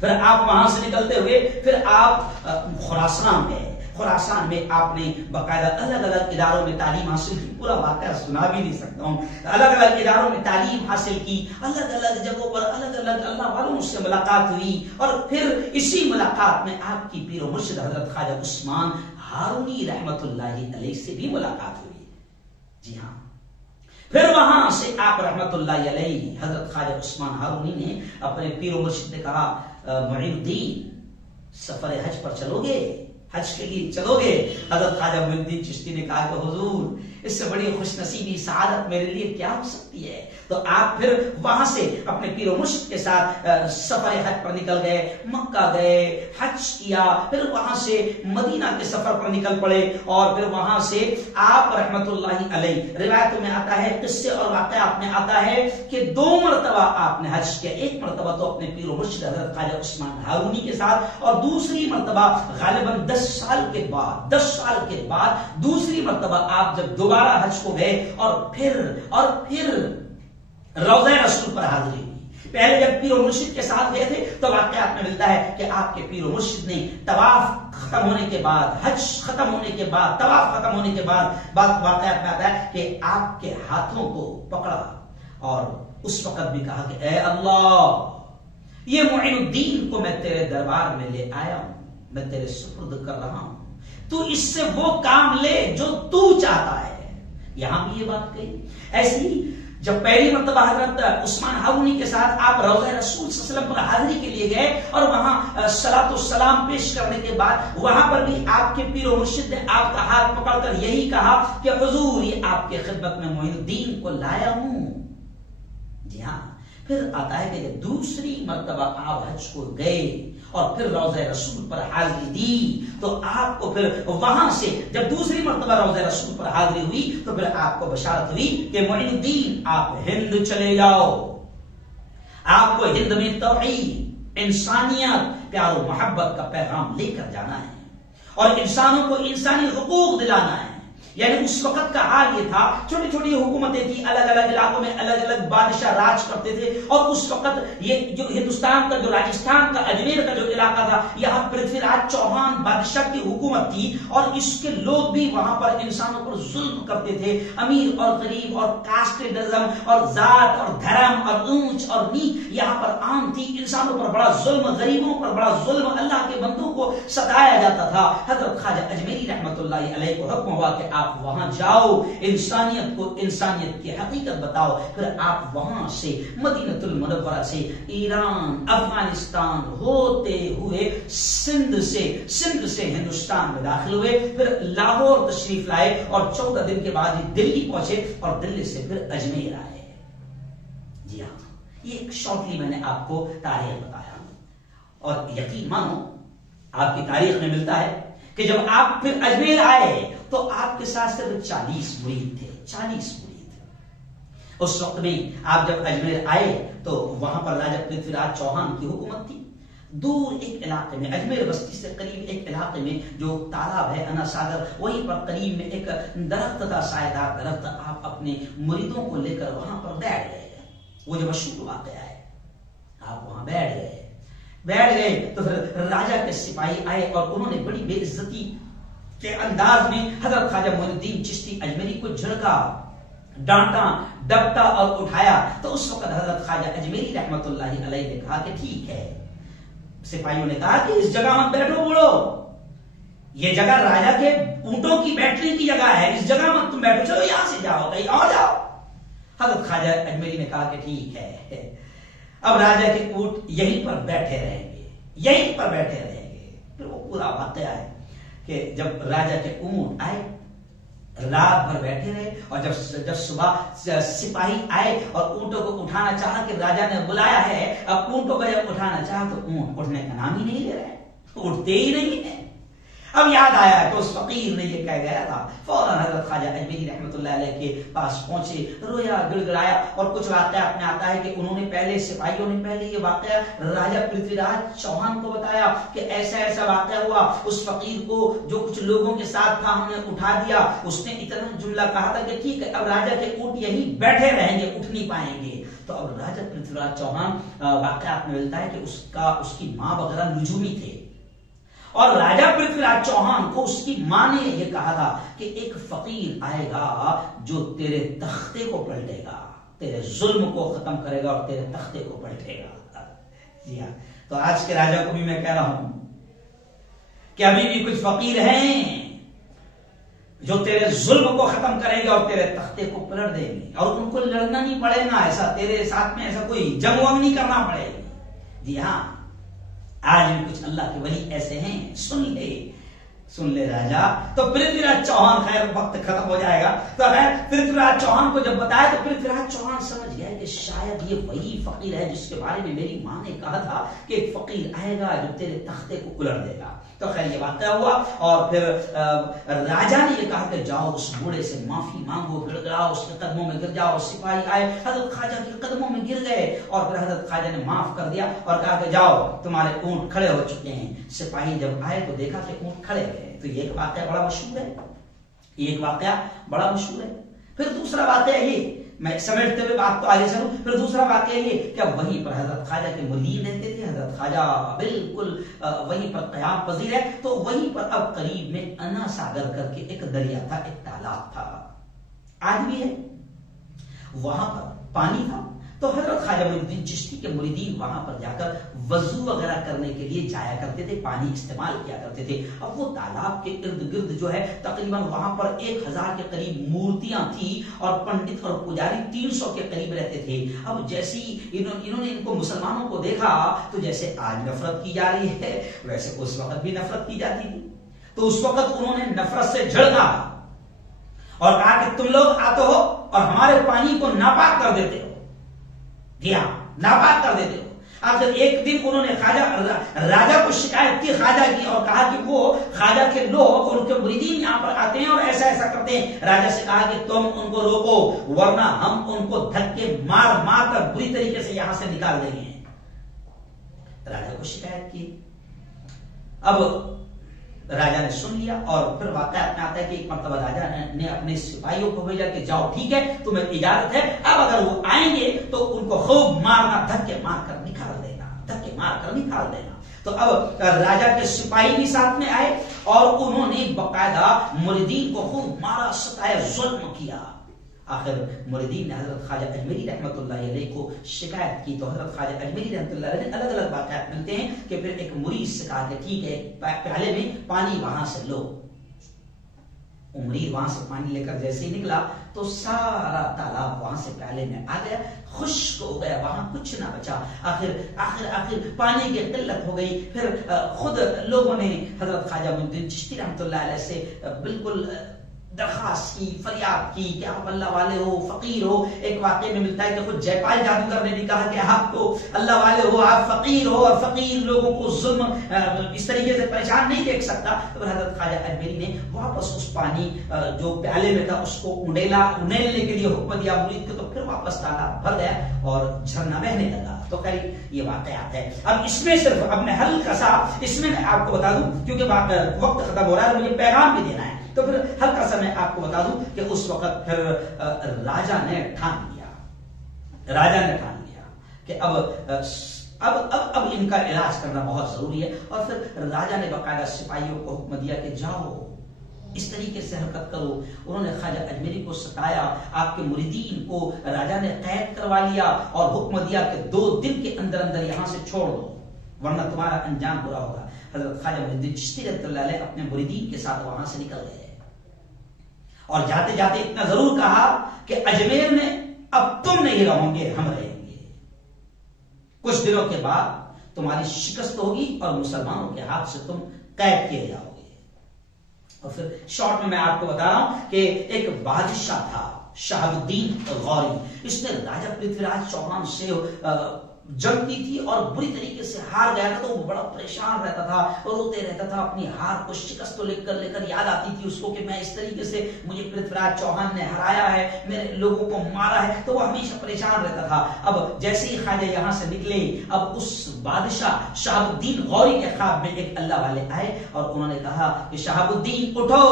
پھر آپ وہاں سے نکلتے ہوئے پھر آپ خراسان گئے۔ خراسان میں آپ نے باقاعدہ الگ الگ اداروں میں تعلیم حاصل کی، پورا واقعہ سنا بھی نہیں سکتا ہوں۔ الگ الگ اداروں میں تعلیم حاصل کی، الگ الگ جگہوں پر الگ الگ اللہ والوں سے ملاقات ہوئی، اور پھر اسی ملاقات میں آپ کی پیر و مرشد حضرت خواجہ عثمان ہارونی رحمت اللہ علیہ سے بھی ملاقات ہوئی۔ جی ہاں، پھر وہاں سے آپ رحمت اللہ علیہ حضرت خواجہ عثمان ہارونی نے اپنے پیر و مرشد نے کہا، معین الدین سفر حج پر چلو گے، حج کے لیے چلو گے؟ حضرت خواجہ معین الدین چشتی نے کہا کہ حضور اس سے بڑی خوش نصیبی سعادت میرے لیے کیا ہو سکتی ہے۔ تو آپ پھر وہاں سے اپنے پیر و مرشد کے ساتھ سفر حج پر نکل گئے، مکہ گئے، حج کیا، پھر وہاں سے مدینہ کے سفر پر نکل پڑے، اور پھر وہاں سے آپ رحمت اللہ علیہ، روایتوں میں آتا ہے، قصے اور واقعات میں آتا ہے کہ 2 مرتبہ آپ نے حج کیا۔ ایک مرتبہ تو اپنے پیر و مرشد حضرت خواجہ عثمان ہارونی کے ساتھ، اور دوسری مرتبہ غالباً 10 سال کے بعد دوسری مرتبہ آپ جب دوبارہ حج کو گئے، اور پھر روضہ رسول پر حاضری ہوئی۔ پہلے جب پیر و مرشد کے ساتھ گئے تھے تو واقعات میں ملتا ہے کہ آپ کے پیر و مرشد نے طواف ختم ہونے کے بعد، حج ختم ہونے کے بعد، طواف ختم ہونے کے بعد واقعات میں آتا ہے کہ آپ کے ہاتھوں کو پکڑا اور اس وقت بھی کہا کہ اے اللہ، یہ معین الدین کو میں تیرے دربار میں لے آیا ہوں، میں تیرے سپرد کر رہا ہوں، تو اس سے وہ کام لے جو تو چاہتا ہے۔ یہاں بھی یہ بات کہی۔ ایسی جب پہلی مرتبہ حضرت عثمان ہارونی کے ساتھ آپ روضہ رسول صلی اللہ علیہ وسلم پر حاضری کے لیے گئے، اور وہاں صلاۃ و سلام پیش کرنے کے بعد وہاں پر بھی آپ کے پیر و مرشد نے آپ کا ہاتھ پکڑ کر یہی کہا کہ حضور، یہ آپ کے خدمت میں معین الدین کو لایا ہوں۔ جی ہاں، پھر آتا ہے کہ جب دوسری مرتبہ آپ حج کو گئے اور پھر روضہ رسول پر حاضری دی، تو آپ کو پھر وہاں سے جب دوسری مرتبہ روضہ رسول پر حاضری ہوئی تو پھر آپ کو بشارت ہوئی کہ معین الدین آپ ہند چلے جاؤ، آپ کو ہند میں توحید، انسانیت، پیار و محبت کا پیغام لے کر جانا ہے، اور انسانوں کو انسانی حقوق دلانا ہے۔ یعنی اس وقت کا حال یہ تھا، چھوٹی چھوٹی حکومتیں تھیں، الگ الگ علاقوں میں الگ الگ بادشاہ راج کرتے تھے، اور اس وقت یہ جو ہندوستان کا، جو راجستھان کا اجمیر کا جو علاقہ تھا، یہاں پرتھوی راج چوہان بادشاہ کی حکومت تھی، اور اس کے لوگ بھی وہاں پر انسانوں پر ظلم کرتے تھے، امیر اور غریب اور کاسٹزم اور ذات اور دھرم اور اونچ اور نیچ یہاں پر عام تھی، انسانوں پر بڑا ظلم، غریبوں پر بڑا ظلم، اللہ کے بندوں کو ستایا جاتا تھا۔ حضرت خواجہ اجمیری رحمت اللہ علیہ کو حکم ہوا کہ آپ وہاں جاؤ، انسانیت کو انسانیت کی حقیقت بتاؤ، پھر آپ وہاں سے مدینہ المنورہ سے ایران افغانستان ہوتے ہوئے سندھ سے ہندوستان میں داخل ہوئے، پھر لاہور تشریف لائے اور 14 دن کے بعد دلی پہنچے اور دلی سے پھر اجمیر آئے۔ جی ہاں، یہ ایک شارٹلی میں نے آپ کو تاریخ بتایا، اور یقین مانو آپ کی تاریخ میں ملتا ہے کہ جب آپ پھر اجمیر آئے تو آپ کے ساتھ صرف 40 مرید تھے، 40 مرید۔ اس وقت میں آپ جب اجمیر آئے تو وہاں پر راجہ پرتھوی راج چوہان کی حکومت تھی۔ دور ایک علاقے میں، اجمیر بستی سے قریب ایک علاقے میں جو تالاب ہے انا ساگر، وہیں پر قریب میں ایک درخت تھا، سایہ دار درخت۔ آپ اپنے مریدوں کو لے کر وہاں پر بیٹھ گئے، وہ جو مشہور واقعہ ہے، آپ وہاں بیٹھ گئے تو پھر راجہ کے سپاہی آئے اور انہوں نے بڑی بے عزتی کے انداز میں حضرت خواجہ معین الدین چشتی اجمیری کو جھڑکا، ڈانٹا، ڈپٹا اور اٹھایا۔ تو اس وقت حضرت خواجہ اجمیری رحمت اللہ علیہ نے کہا کہ ٹھیک ہے۔ سپاہیوں نے کہا کہ اس جگہ مت بیٹھو بوڑھو، یہ جگہ راجہ کے اونٹوں کی بیٹھنے کی جگہ ہے، اس جگہ مت تم بیٹھو، چلو یہاں سے جاؤ، کہیں اور جاؤ۔ حضرت خواجہ اجمیری نے کہا کہ ٹھیک ہے، اب راجہ کے اونٹ یہیں پر بیٹھے رہیں گے۔ پھر وہ پورا واقعہ ہے کہ جب راجہ کے اونٹ آئے، رات بھر بیٹھے رہے، اور جب صبح سپاہی آئے اور اونٹوں کو اٹھانا چاہا کہ راجہ نے بلایا ہے، اب اونٹوں کو جب اٹھانا چاہا تو اونٹ اٹھنے کا نام ہی نہیں لے رہے، اٹھتے ہی نہیں ہیں۔ اب یاد آیا تو اس فقیر نے یہ کہہ گیا تھا، فوراً حضرت خواجہ اجمیری رحمت اللہ علیہ کے پاس پہنچے، رویا، گڑ گڑایا، اور کچھ واقعات میں آتا ہے کہ انہوں نے پہلے، سپاہیوں نے پہلے یہ واقعہ راجہ پرتھوی راج چوہان کو بتایا کہ ایسا ایسا واقعہ ہوا، اس فقیر کو جو کچھ لوگوں کے ساتھ تھا ہم نے اٹھا دیا، اس نے اتنا جملہ کہا تھا کہ ٹھیک ہے اب راجہ کے اونٹ یہیں بیٹھے رہیں گے، اٹھ نہیں پائیں گے۔ تو اب راجہ پرتھوی راج چوہان، واقعات میں ملتا ہے کہ اس کی ماں وغیرہ نجومی تھے، اور راجہ پرتھوی راج چوہان کو اس کی ماں نے یہ کہا تھا کہ ایک فقیر آئے گا جو تیرے تختے کو پلٹے گا، تیرے ظلم کو ختم کرے گا اور تیرے تختے کو پلٹے گا۔ جی ہاں، تو آج کے راجہ کو بھی میں کہہ رہا ہوں کہ ابھی بھی کچھ فقیر ہیں جو تیرے ظلم کو ختم کریں گے اور تیرے تختے کو پلٹ دیں گے، اور ان کو لڑنا نہیں پڑے گا، ایسا تیرے ساتھ میں ایسا کوئی جنگ ونگ نہیں کرنا پڑے گی۔ جی ہاں، آج بھی کچھ اللہ کے ولی ایسے ہیں، سن لے راجہ۔ تو پرتھوی راج چوہان، خیر وقت ختم ہو جائے گا، تو خیر پرتھوی راج چوہان کو جب بتایا تو پرتھوی راج چوہان سمجھ گیا کہ شاید یہ وہی فقیر ہے جس کے بارے میں میری ماں نے کہا تھا کہ ایک فقیر آئے گا جو تیرے تختے کو الٹ دے گا۔ تو خیر یہ واقعہ ہوا، اور پھر راجہ نے یہ کہا کہ جاؤ اس بوڑھے سے معافی مانگو، گڑ گڑاؤ، اس کے قدموں میں گر جاؤ۔ سپاہی آئے، حضرت خواجہ کے قدموں میں گر گئے، اور پھر حضرت خواجہ نے معاف کر دیا اور کہا کہ جاؤ تمہارے اونٹ کھڑے ہو چکے ہیں۔ سپاہی جب آئے تو دیکھا کہ اونٹ کھڑے گئے۔ تو یہ ایک واقعہ بڑا مشہور ہے، پھر دوسرا واقعہ یہ، میں سمیٹتے ہوئے بات کو آگے چلوں، پھر دوسرا واقعہ یہ کہ وہیں پر حضرت خواجہ کے مرید رہتے تھے، حضرت خواجہ بالکل وہیں پر قیام پذیر ہے۔ تو وہیں پر اب قریب میں انا ساگر کر کے ایک دریا تھا، ایک تالاب تھا، آج بھی ہے، وہاں پر پانی تھا۔ تو حضرت خواجہ معین الدین چشتی کے مریدین وہاں پر جا کر وضو وغیرہ کرنے کے لیے جایا کرتے تھے، پانی استعمال کیا کرتے تھے۔ اب وہ تالاب کے ارد گرد جو ہے تقریباً وہاں پر 1000 کے قریب مورتیاں تھیں، اور پنڈت اور پجاری 300 کے قریب رہتے تھے۔ اب جیسے ہی انہوں نے ان کو مسلمانوں کو دیکھا تو جیسے آج نفرت کی جا رہی ہے ویسے اس وقت بھی نفرت کی جاتی تھی۔ تو اس وقت انہوں نے نفرت سے جھڑکا اور کہا کہ تم لوگ آتے ہو اور ہمارے پانی کو ناپاک کر دیتے ہو، جی ہاں ناپاک کر دیتے ہو۔ آخر ایک دن انہوں نے راجہ کو شکایت کی خواجہ کی، اور کہا کہ وہ خواجہ کے لوگ اور ان کے مریدین یہاں پر آتے ہیں اور ایسا ایسا کرتے ہیں۔ راجہ سے کہا کہ تم ان کو روکو ورنہ ہم ان کو دھکے مار مار کر بری طریقے سے یہاں سے نکال دیں گے۔ راجہ کو شکایت کی، اب راجہ نے سن لیا، اور پھر واقعات میں آتا ہے کہ ایک مرتبہ راجہ نے اپنے سپاہیوں کو بھیجا کہ جاؤ ٹھیک ہے تمہیں اجازت ہے، اب اگر وہ آئیں گے تو ان کو خوب مارنا، دھکے مار کر نکال دینا۔ تو اب راجہ کے سپاہی بھی ساتھ میں آئے اور انہوں نے باقاعدہ مریدین کو خوب مارا، ستایا، ظلم کیا۔ آخر مریدین نے حضرت خواجہ اجمیری رحمت اللہ علیہ کو شکایت کی، تو حضرت خواجہ اجمیری رحمت اللہ علیہ الگ الگ واقعات ملتے ہیں کہ پھر ایک مرید سے کہا کہ ٹھیک ہے پہلے میں پانی وہاں سے لو، امید وہاں سے پانی لے کر جیسے ہی نکلا تو سارا تالاب وہاں سے پیالے میں آ گیا، خشک ہو گیا، وہاں کچھ نہ بچا۔ آخر پانی کی قلت ہو گئی۔ پھر خود لوگوں نے حضرت خواجہ معین الدین چشتی رحمۃ اللہ علیہ سے بالکل درخواست کی، فریاد کی کہ آپ اللہ والے ہو، فقیر ہو۔ ایک واقعے میں ملتا ہے کہ خود جے پال جادوگر نے بھی کہا کہ آپ تو اللہ والے ہو، آپ فقیر ہو، اور فقیر لوگوں کو ظلم اس طریقے سے پریشان نہیں دیکھ سکتا۔ تو حضرت خواجہ اجمیری نے واپس اس پانی جو پیالے میں تھا اس کو انیلنے کے لیے حکم دیا مرید کو، تو پھر واپس تالاب بھر گیا اور جھرنا بہنے لگا۔ تو خیر یہ واقعات ہے۔ اب اس میں صرف اب میں ہلکا سا اس میں آپ کو بتا دوں، کیونکہ وقت ختم ہو رہا ہے، مجھے پیغام بھی دینا ہے، تو پھر ہلکا سا میں آپ کو بتا دوں کہ اس وقت پھر راجا نے ٹھان لیا کہ اب ان کا علاج کرنا بہت ضروری ہے۔ اور پھر راجا نے باقاعدہ سپاہیوں کو حکم دیا کہ جاؤ اس طریقے سے حرکت کرو۔ انہوں نے خواجہ اجمیری کو ستایا، آپ کے مریدین کو راجا نے قید کروا لیا اور حکم دیا کہ 2 دن کے اندر اندر یہاں سے چھوڑ دو ورنہ تمہارا انجام برا ہوگا۔ حضرت خواجہ معین الدین چشتی رحمۃ اللہ علیہ اپنے مریدین کے ساتھ وہاں سے نکل گئے اور جاتے جاتے اتنا ضرور کہا کہ اجمیر میں اب تم نہیں رہو گے، ہم رہیں گے۔ کچھ دنوں کے بعد تمہاری شکست ہوگی اور مسلمانوں کے ہاتھ سے تم قید کیے جاؤ گے۔ اور پھر شارٹ میں آپ کو بتا رہا ہوں کہ ایک بادشاہ تھا شہاب الدین غوری، اس نے راجہ پرتھوی راج چوہان سے جنگ کی تھی اور بری طریقے سے ہار گیا تھا، تو وہ بڑا پریشان رہتا تھا، روتے رہتا تھا، اپنی ہار کو شکست کو لے کر یاد آتی تھی اس کو کہ میں اس طریقے سے مجھے پرتھوی راج چوہان نے ہرایا ہے، میرے لوگوں کو مارا ہے، تو وہ ہمیشہ پریشان رہتا تھا۔ اب جیسے ہی خواجہ یہاں سے نکلے، اب اس بادشاہ شہاب الدین غوری کے خواب میں ایک اللہ والے آئے اور انہوں نے کہا کہ شہاب الدین اٹھو،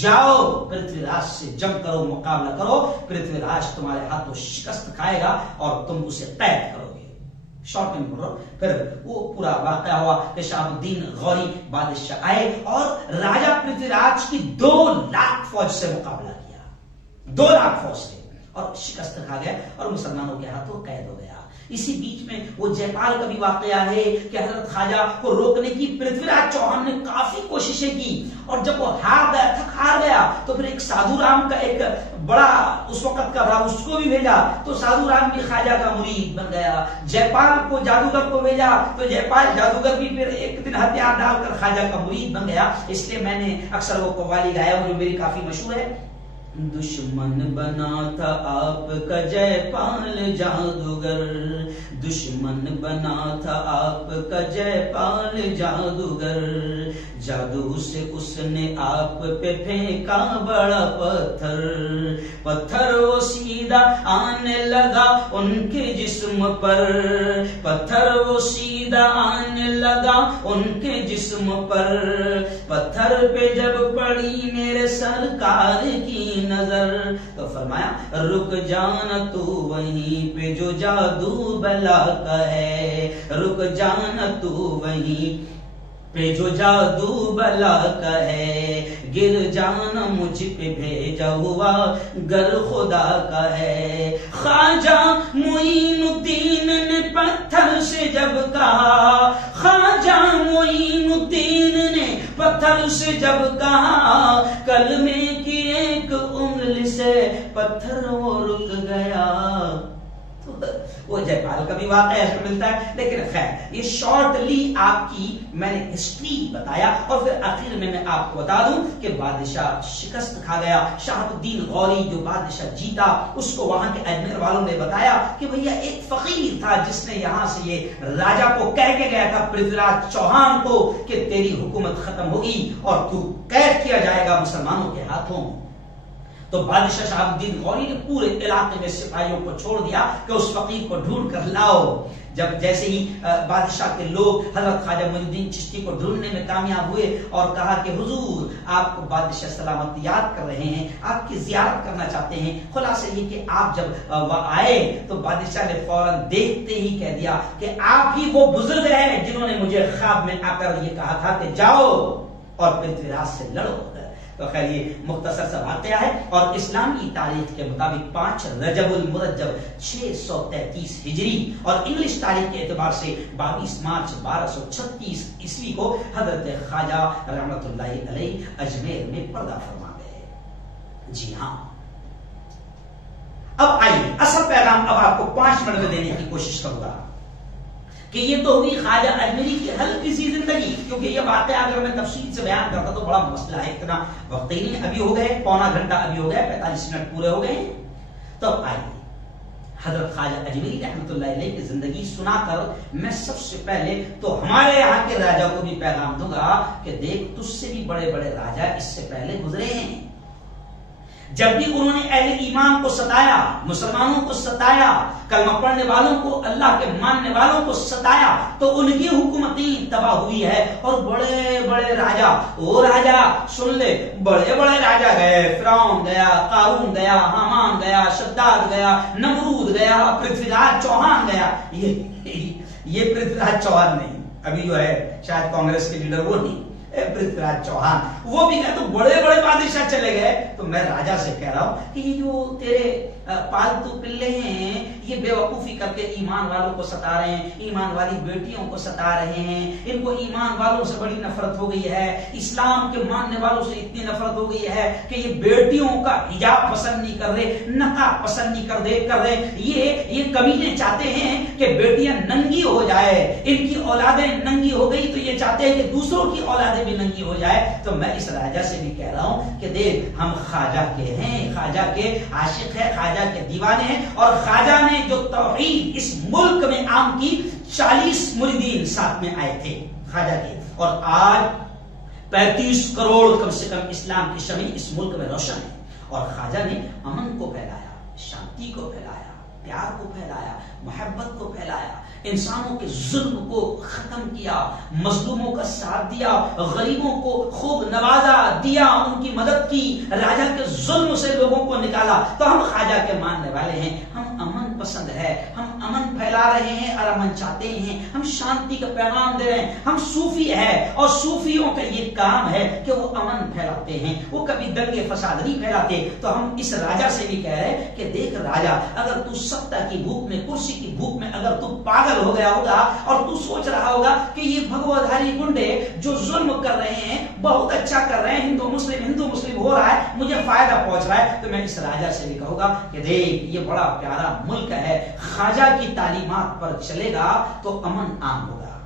جاؤ پرتھوی راج سے جنگ کرو، مقابلہ کرو، پرتھوی راج تمہارے ہاتھوں شکست کھائے گا اور تم اسے قید کرو گے۔ شارٹ میں بول رہا ہوں۔ پھر وہ پورا واقعہ ہوا کہ شہاب الدین غوری بادشاہ آئے اور راجہ پرتھوی راج کی 2 لاکھ فوج سے مقابلہ کیا، 2 لاکھ فوج سے، اور شکست کھا گیا اور مسلمانوں کے ہاتھوں قید ہو گیا۔ اسی بیچ میں وہ جے پال کا بھی واقعہ ہے کہ حضرت خواجہ کو روکنے کی پرتھوی راج چوہان نے کافی کوششیں کی، اور جب وہ ہار گیا تو پھر ایک سادھو رام کا ایک بڑا اس وقت کا تھا، اس کو بھی بھیجا، تو سادھو رام بھی خواجہ کا مرید بن گیا۔ جے پال کو جادوگر کو بھیجا تو جے پال جادوگر بھی پھر ایک دن ہتھیار ڈال کر خواجہ کا مرید بن گیا۔ اس لیے میں نے اکثر وہ قوالی گایا جو میری کافی مشہور ہے۔ دشمن بنا تھا آپ کا جے پال جادوگر، دشمن بنا تھا آپ کا جے پال جادوگر، جادو سے اس نے آپ پہ پھینکا بڑا پتھر وہ سیدھا آنے لگا ان کے جسم پر، پتھر وہ سیدھا آنے لگا ان کے جسم پر، پتھر پہ جب پڑی میرے سرکار کی نظر، تو فرمایا رک جانا تو وہیں پہ جو جادو بلا کا ہے، رک جانا تو وہیں پہ جو جادو بلا کا ہے، گر جانا مجھ پہ بھیجا ہوا گر خدا کا ہے۔ خواجہ معین الدین نے پتھر سے جب کہا، خواجہ معین الدین نے پتھر سے جب کہا، کلمے کی ایک انگلی سے پتھر وہ رک گیا۔ وہ جے پال کا بھی واقعہ ایسا ملتا ہے، لیکن خیر یہ شارٹلی آپ کی میں نے ہسٹری بتایا، اور پھر آخر میں آپ کو بتا دوں کہ بادشاہ شکست کھا گیا۔ شہاب الدین غوری جو بادشاہ جیتا، اس کو وہاں کے اجمیر والوں نے بتایا کہ بھیا ایک فقیر تھا جس نے یہاں سے یہ راجا کو کہہ کے گیا تھا پرتھوی راج چوہان کو کہ تیری حکومت ختم ہوگی اور تو قید کیا جائے گا مسلمانوں کے ہاتھوں۔ تو بادشاہ شہاب الدین غوری نے پورے علاقے میں سپاہیوں کو چھوڑ دیا کہ اس فقیر کو ڈھونڈ کر لاؤ۔ جب جیسے ہی بادشاہ کے لوگ حضرت خواجہ معین الدین چشتی کو ڈھونڈنے میں کامیاب ہوئے اور کہا کہ حضور آپ کو بادشاہ سلامت یاد کر رہے ہیں، آپ کی زیارت کرنا چاہتے ہیں، خلاصہ یہ کہ آپ جب وہ آئے تو بادشاہ نے فوراً دیکھتے ہی کہہ دیا کہ آپ ہی وہ بزرگ ہیں جنہوں نے مجھے خواب میں آ کر یہ کہا تھا کہ جاؤ اور پرتھوی راج سے لڑو۔ تو خیر یہ مختصر سا واقعہ ہے، اور اسلامی تاریخ کے مطابق 5 رجب المرجب 633 ہجری اور انگلش تاریخ کے اعتبار سے 22 مارچ 1236 عیسوی کو حضرت خواجہ رحمت اللہ علیہ اجمیر میں پردہ فرما گئے۔ جی ہاں، اب آئیے اصل پیغام اب آپ کو 5 منٹ میں دینے کی کوشش کروں گا کہ یہ تو ہوئی خواجہ اجمیری کی ہلکی سی زندگی، کیونکہ یہ باتیں اگر میں تفصیل سے بیان کرتا تو بڑا مسئلہ ہے، اتنا وقت ہی نہیں، ابھی ہو گئے پونا گھنٹہ، ابھی ہو گئے 45 منٹ پورے ہو گئے ہیں۔ تو آئیے حضرت خواجہ اجمیری رحمۃ اللہ علیہ کی زندگی سنا کر میں سب سے پہلے تو ہمارے یہاں کے راجا کو بھی پیغام دوں گا کہ دیکھ تجھ سے بھی بڑے بڑے راجا اس سے پہلے گزرے ہیں، جب بھی انہوں نے اہل ایمان کو ستایا، مسلمانوں کو ستایا، کلمہ پڑھنے والوں کو، اللہ کے ماننے والوں کو ستایا، تو ان کی حکومتیں تباہ ہوئی ہے، اور بڑے بڑے راجا، وہ راجا سن لے، بڑے بڑے راجا گئے، فرعون گیا، قارون گیا، حامان گیا، شداد گیا، نمرود گیا، پرتھوی راج چوہان گیا۔ یہ پرتھوی راج چوہان نہیں، ابھی جو ہے شاید کانگریس کے لیڈر وہ نہیں، پرتھوی راج چوہان وہ بھی گئے، تو بڑے بڑے بادشاہ چلے گئے۔ تو میں راجا سے کہہ رہا ہوں کہ یہ جو تیرے پالتو پلے ہیں یہ بے وقوفی کر کے ایمان والوں کو ستا رہے ہیں، ایمان والی بیٹیوں کو ستا رہے ہیں، ان کو ایمان والوں سے بڑی نفرت ہو گئی ہے، اسلام کے ماننے والوں سے اتنی نفرت ہو گئی ہے کہ یہ بیٹیوں کا حجاب پسند نہیں کر رہے، نقاب پسند نہیں کر رہے، یہ کمینے چاہتے ہیں کہ بیٹیاں ننگی ہو جائے، ان کی اولادیں ننگی ہو گئی تو یہ چاہتے ہیں کہ دوسروں کی اولادیں بھی ننگی ہو جائے۔ تو میں اس راجا سے بھی کہہ رہا ہوں کہ دیکھ ہم خواجہ کے ہیں، خواجہ کے عاشق ہیں، خواجہ کے دیوانے ہیں، اور خواجہ نے جو توحید اس ملک میں عام کی 40 مریدین ساتھ میں آئے تھے خواجہ کے، اور آج 35 کروڑ کم سے کم اسلام کی شمع اس ملک میں روشن ہے، اور خواجہ نے امن کو پھیلایا، شانتی کو پھیلایا، پیار کو پھیلایا، محبت کو پھیلایا، انسانوں کے ظلم کو ختم کیا، مظلوموں کا ساتھ دیا، غریبوں کو خوب نوازا دیا، ان کی مدد کی، راجا کے ظلم سے لوگوں کو نکالا۔ تو ہم خواجہ کے ماننے والے ہیں، ہم امن پسند ہے، ہم امن پھیلا رہے ہیں اور امن چاہتے ہیں، ہم شانتی کا پیغام دے رہے ہیں، ہم صوفی ہیں، اور صوفیوں کا یہ کام ہے کہ وہ امن پھیلاتے ہیں، وہ کبھی دنگے فساد نہیں پھیلاتے۔ تو ہم اس راجا سے بھی کہہ رہے ہیں کہ دیکھ راجا، اگر تو سطح کی بھوک میں، کرسی کی بھوک میں اگر تو پاگل ہو گیا ہوگا اور تو سوچ رہا ہوگا کہ یہ بھگوادھاری گنڈے جو ظلم کر رہے ہیں بہت اچھا کر رہے ہیں، ہندو مسلم ہو رہا ہے، مجھے فائدہ پہنچ رہا ہے، تو میں اس راجا سے بھی کہوں گا کہ دیکھ یہ بڑا پیارا ملک ہے، خواجہ کی تعلیمات پر چلے گا تو امن عام ہوگا،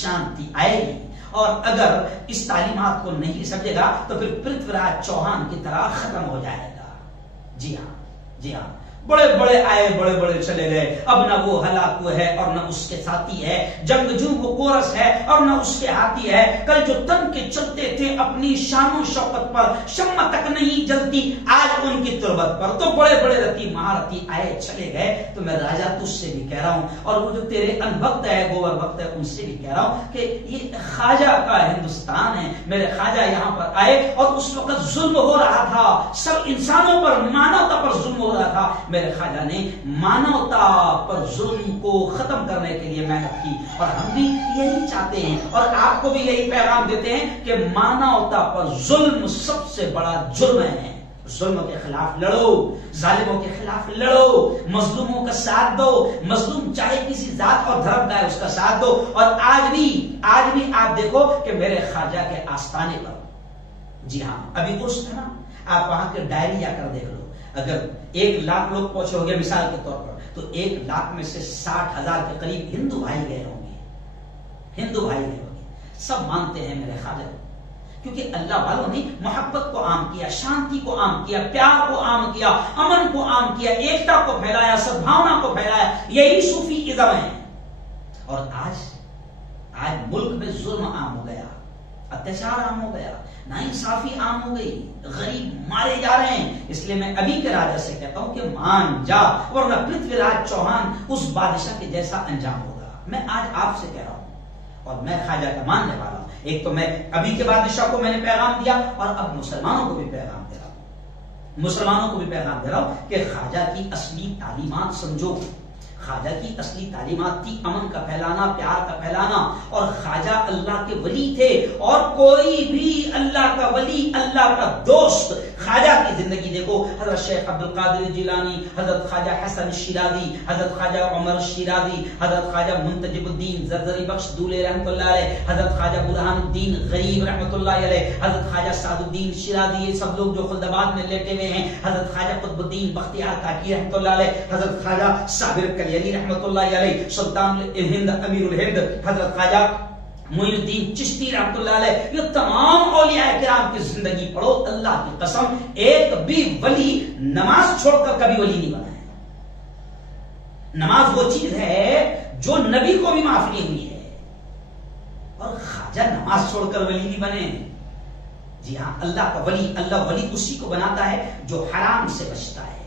شانتی آئے گی، اور اگر اس تعلیمات کو نہیں سمجھے گا تو پھر پرتھوی راج چوہان کی طرح ختم ہو جائے گا۔ جی ہاں، جی ہاں، بڑے بڑے آئے، بڑے بڑے چلے گئے، اب نہ وہ ہلاکو ہے اور نہ اس کے ساتھی ہے، جنگجو وہ کورس ہے اور نہ اس کے ہاتھی ہے، کل جو تن کے چلتے تھے اپنی شان و شوکت پر، شمع تک نہیں جلتی آج ان کی تربت پر، تو بڑے بڑے رتی مہارتی آئے چلے گئے۔ تو میں راجا تجھ سے بھی کہہ رہا ہوں، اور وہ جو تیرے انبھکت ہے، گوبر بھکت ہے، ان سے بھی کہہ رہا ہوں کہ یہ خواجہ کا ہندوستان ہے، میرے خواجہ یہاں پر آئے اور اس وقت ظلم ہو رہا تھا، سب انسانوں پر، مانوتا پر ظلم ہو رہا تھا، میرے خواجہ نے مانوتا پر ظلم کو ختم کرنے کے لیے محنت کی، اور ہم بھی یہی چاہتے ہیں اور آپ کو بھی یہی پیغام دیتے ہیں کہ مانوتا پر ظلم سب سے بڑا جرم ہے۔ ظلم کے خلاف لڑو، ظالموں کے خلاف لڑو، مظلوموں کا ساتھ دو، مظلوم چاہے کسی ذات اور دھرم کا ہے اس کا ساتھ دو۔ اور آج بھی آپ دیکھو کہ میرے خواجہ کے آستانے پر، جی ہاں ابھی عرس تھا نا، آپ وہاں کے ڈائری جا کر دیکھ لو، اگر 1 لاکھ لوگ پہنچے ہو گے مثال کے طور پر، تو 1 لاکھ میں سے 60,000 کے قریب ہندو بھائی گئے ہوں گے، ہندو بھائی گئے ہوں گے، سب مانتے ہیں میرے خواجہ، کیونکہ اللہ والوں نے محبت کو عام کیا، شانتی کو عام کیا، پیار کو عام کیا، امن کو عام کیا، ایکتا کو پھیلایا، سدبھاونا کو پھیلایا، یہی صوفی ازم ہے۔ اور آج ملک میں ظلم عام ہو گیا، اتیاچار عام ہو گیا، ناانصافی عام ہو گئی، غریب مارے جا رہے ہیں، اس لیے میں ابھی کے راجا سے کہتا ہوں کہ مان جا، ورنہ پرتھوی راج چوہان اس بادشاہ کے جیسا انجام ہوگا۔ میں آج آپ سے کہہ رہا ہوں، اور میں خواجہ کا ماننے والا ہوں، ایک تو میں ابھی کے بادشاہ کو میں نے پیغام دیا، اور اب مسلمانوں کو بھی پیغام دے رہا ہوں، مسلمانوں کو بھی پیغام دے رہا ہوں کہ خواجہ کی اصلی تعلیمات سمجھو، خواجہ کی اصلی تعلیمات تھی امن کا پھیلانا، پیار کا پھیلانا، اور خواجہ اللہ کے ولی تھے، اور کوئی بھی اللہ کا ولی، اللہ کا دوست خواجہ کی زندگی دیکھو، حضرت شیخ عبد القادر جیلانی، حضرت خواجہ حسن شیرازی، حضرت خواجہ عمر شیرازی، حضرت خواجہ منتجب الدین زرزری بخش دولے رحمۃ اللہ علیہ، حضرت خواجہ برہان الدین غریب رحمۃ اللہ علیہ، حضرت خواجہ سعد الدین شیرازی، یہ سب لوگ جو خلدآباد میں لیٹے ہوئے ہیں، حضرت خواجہ قطب الدین بختیار کاکی رحمۃ اللہ علیہ، حضرت خواجہ صابر کلیلی رحمۃ اللہ علیہ، سلطان الہند امیر الہند حضرت خواجہ معین الدین چشتی رحمۃ اللہ علیہ، یہ تمام اولیاء کرام کی زندگی پڑھو، اللہ کی قسم ایک بھی ولی نماز چھوڑ کر کبھی ولی نہیں بنا ہے۔ نماز وہ چیز ہے جو نبی کو بھی معاف نہیں ہوئی ہے، اور خواجہ نماز چھوڑ کر ولی نہیں بنے۔ جی ہاں، اللہ کا ولی، اللہ ولی اسی کو بناتا ہے جو حرام سے بچتا ہے،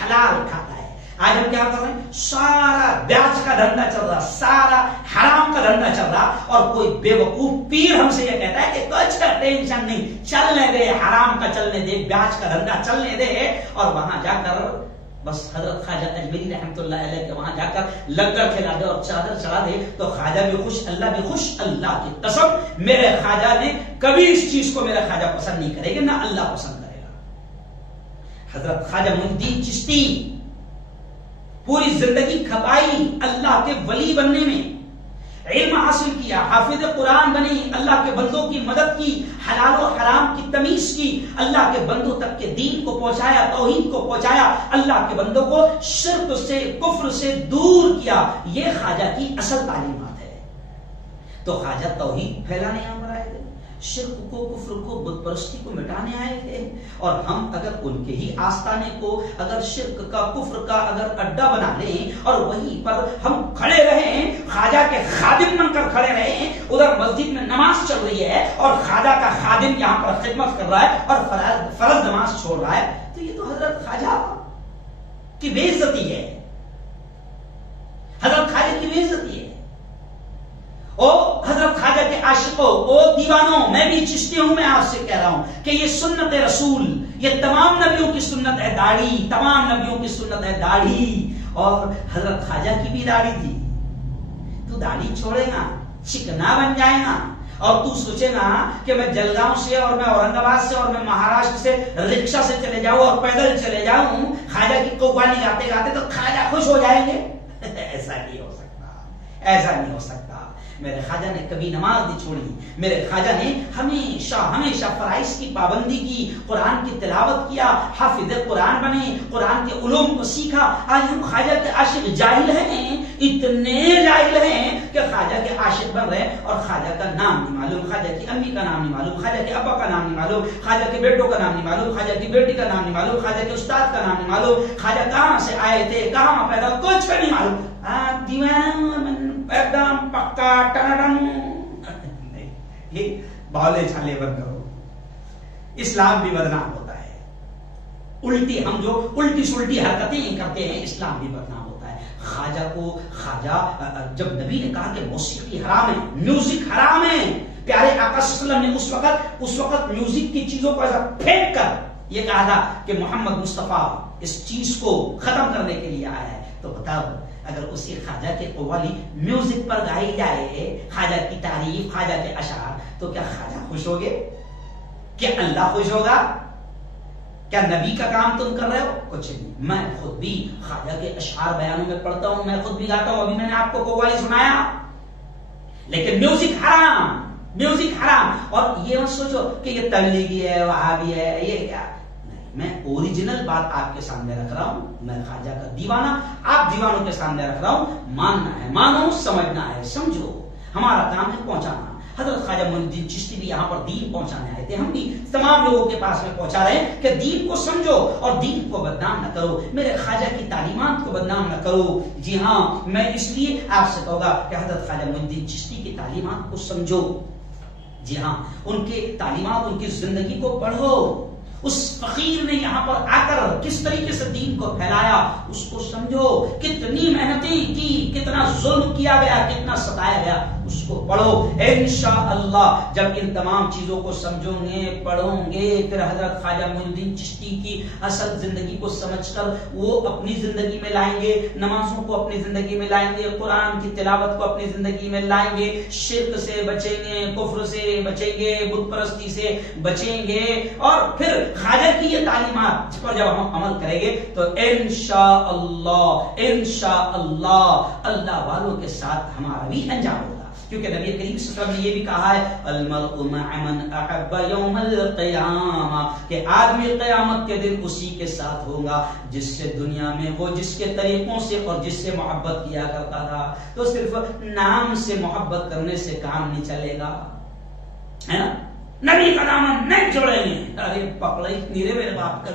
حلال کھاتا ہے۔ آج ہم کیا کر رہے ہیں؟ سارا بیاج کا دھندا چل رہا، سارا حرام کا دھندا چل رہا، اور کوئی بے وقوف پیر ہم سے یہ کہتا ہے کہ کچھ ٹینشن نہیں، چلنے دے، حرام کا چلنے دے، بیاج کا دھندا چلنے دے، اور وہاں جا کر بس حضرت خواجہ اجمیری رحمۃ اللہ علیہ کے وہاں جا کر لنگر کھلا دے اور چادر چڑھا دے تو خواجہ بھی خوش، اللہ بھی خوش۔ اللہ کی قسم میرے خواجہ نے کبھی اس چیز کو میرا خواجہ پسند نہیں کرے گا، نہ اللہ پسند کرے گا۔ حضرت خواجہ معین الدین چشتی پوری زندگی کھپائی اللہ کے ولی بننے میں، علم حاصل کیا، حافظ قرآن بنی، اللہ کے بندوں کی مدد کی، حلال و حرام کی تمیز کی، اللہ کے بندوں تک کے دین کو پہنچایا، توحید کو پہنچایا، اللہ کے بندوں کو شرک سے، کفر سے دور کیا۔ یہ خواجہ کی اصل تعلیمات ہے۔ تو خواجہ توحید پھیلانے یہاں پر آئے تھے، شرک کو، کفر کو، بت پرستی کو مٹانے آئے تھے، اور ہم اگر ان کے ہی آستانے کو، اگر شرک کا، کفر کا اگر اڈا بنا لیں اور وہیں پر ہم کھڑے رہیں، خواجہ کے خادم بن کر کھڑے رہیں، ادھر مسجد میں نماز چل رہی ہے اور خواجہ کا خادم یہاں پر خدمت کر رہا ہے اور فرض نماز چھوڑ رہا ہے، تو یہ تو حضرت خواجہ کی بے عزتی ہے، حضرت خواجہ کی بے عزتی ہے۔ او حضرت خواجہ کے عاشقوں، او دیوانوں، میں بھی چشتی ہوں، میں آپ سے کہہ رہا ہوں کہ یہ سنت رسول، یہ تمام نبیوں کی سنت ہے داڑھی، تمام نبیوں کی سنت ہے داڑھی، اور حضرت خواجہ کی بھی داڑھی تھی۔ تو داڑھی چھوڑے گا، چکنا بن جائے گا، اور تو سوچے گا کہ میں جلگاؤں سے اور میں اورنگ آباد سے اور میں مہاراشٹر سے رکشا سے چلے جاؤں اور پیدل چلے جاؤں خواجہ کی قوالی گاتے گاتے تو خواجہ خوش ہو جائیں گے؟ ایسا نہیں ہو سکتا، ایسا نہیں ہو سکتا۔ میرے خواجہ نے کبھی نماز نہیں چھوڑی، میرے خواجہ نے ہمیشہ ہمیشہ فرائض کی پابندی کی، قرآن کی تلاوت کیا، حافظ قرآن بنے، قرآن کے علوم کو سیکھا۔ آج ہم خواجہ کے عاشق جاہل ہیں، اتنے جاہل ہیں کہ خواجہ کے عاشق بن رہے اور خواجہ کا نام نہیں معلوم، خواجہ کی امی کا نام نہیں معلوم، خواجہ کے ابا کا نام نہیں معلوم، خواجہ کے بیٹوں کا نام نہیں معلوم، خواجہ کی بیٹی کا نام نہیں معلوم، خواجہ کے استاد کا نام نہیں معلوم، خواجہ کہاں سے آئے تھے، کہاں پیدا، کچھ نہیں معلوم۔ ایک دم پکا ٹنڈن، یہ بولے چھالے بند کرو، اسلام بھی بدنام ہوتا ہے، الٹی ہم جو الٹی سلٹی حرکتیں کرتے ہیں اسلام بھی بدنام ہوتا ہے۔ خواجہ کو، خواجہ جب نبی نے کہا کہ موسیقی حرام ہے، میوزک حرام ہے، پیارے آقا صلی اللہ علیہ وسلم نے اس وقت میوزک کی چیزوں کو ایسا پھینک کر یہ کہا تھا کہ محمد مصطفیٰ اس چیز کو ختم کرنے کے لیے آیا ہے۔ تو بتاؤ اگر اسی خواجہ کے قوالی میوزک پر گائی جائے، خواجہ کی تعریف، خواجہ کے اشعار، تو کیا خواجہ خوش ہوگے؟ کیا اللہ خوش ہوگا؟ کیا نبی کا کام تم کر رہے ہو؟ کچھ نہیں۔ میں خود بھی خواجہ کے اشعار بیانوں میں پڑھتا ہوں، میں خود بھی گاتا ہوں، ابھی میں نے آپ کو قوالی سنایا، لیکن میوزک حرام، میوزک حرام۔ اور یہ مت سوچو کہ یہ تبلیغی ہے، وہابی ہے، یہ کیا، میں اوریجنل بات آپ کے سامنے رکھ رہا ہوں، میں خواجہ کا دیوانہ آپ دیوانوں کے سامنے رکھ رہا ہوں، ماننا ہے مانو، سمجھنا ہے سمجھو، ہمارا کام ہے پہنچانا۔ حضرت خواجہ معین الدین چشتی بھی یہاں پر دین پہنچانے آئے تھے، ہم بھی تمام لوگوں کے پاس میں پہنچا رہے ہیں کہ دین کو سمجھو اور دین کو بدنام نہ کرو، میرے خواجہ کی تعلیمات کو بدنام نہ کرو۔ جی ہاں، میں اس لیے آپ سے کہوں گا کہ حضرت خواجہ معین الدین چشتی کی تعلیمات کو سمجھو، جی ہاں، ان کے تعلیمات، ان کی زندگی کو پڑھو۔ اس فقیر نے یہاں پر آ کر کس طریقے سے دین کو پھیلایا اس کو سمجھو، کتنی محنتیں کی، کتنا ظلم کیا گیا، کتنا ستایا گیا، اس کو پڑھو انشاءاللہ. جب ان تمام چیزوں کو سمجھو گے پڑھو گے پھر حضرت خواجہ معین الدین چشتی کی اصل زندگی کو سمجھ کر وہ اپنی زندگی میں لائیں گے, نمازوں کو اپنی زندگی میں لائیں گے, قرآن کی تلاوت کو اپنی زندگی میں لائیں گے, شرک سے بچیں گے, کفر سے بچیں گے, بت پرستی سے بچیں گے, اور پھر خواجہ کی یہ تعلیمات پر جب ہم عمل کریں گے تو انشاءاللہ اللہ والوں کے ساتھ ہمارا بھی انجام ہوگا. کیونکہ نبی کریم صلی اللہ علیہ وسلم نے یہ بھی کہا ہے المرء مع من احب یوم القیامہ, کہ آدمی قیامت کے دن اسی کے ساتھ ہوگا جس سے دنیا میں وہ جس کے طریقوں سے اور جس سے محبت کیا کرتا تھا. تو صرف نام سے محبت کرنے سے کام نہیں چلے گا, ہے نا, نبی کا نام نہیں جوڑیں گے. ارے پکڑے میرے میرے باپ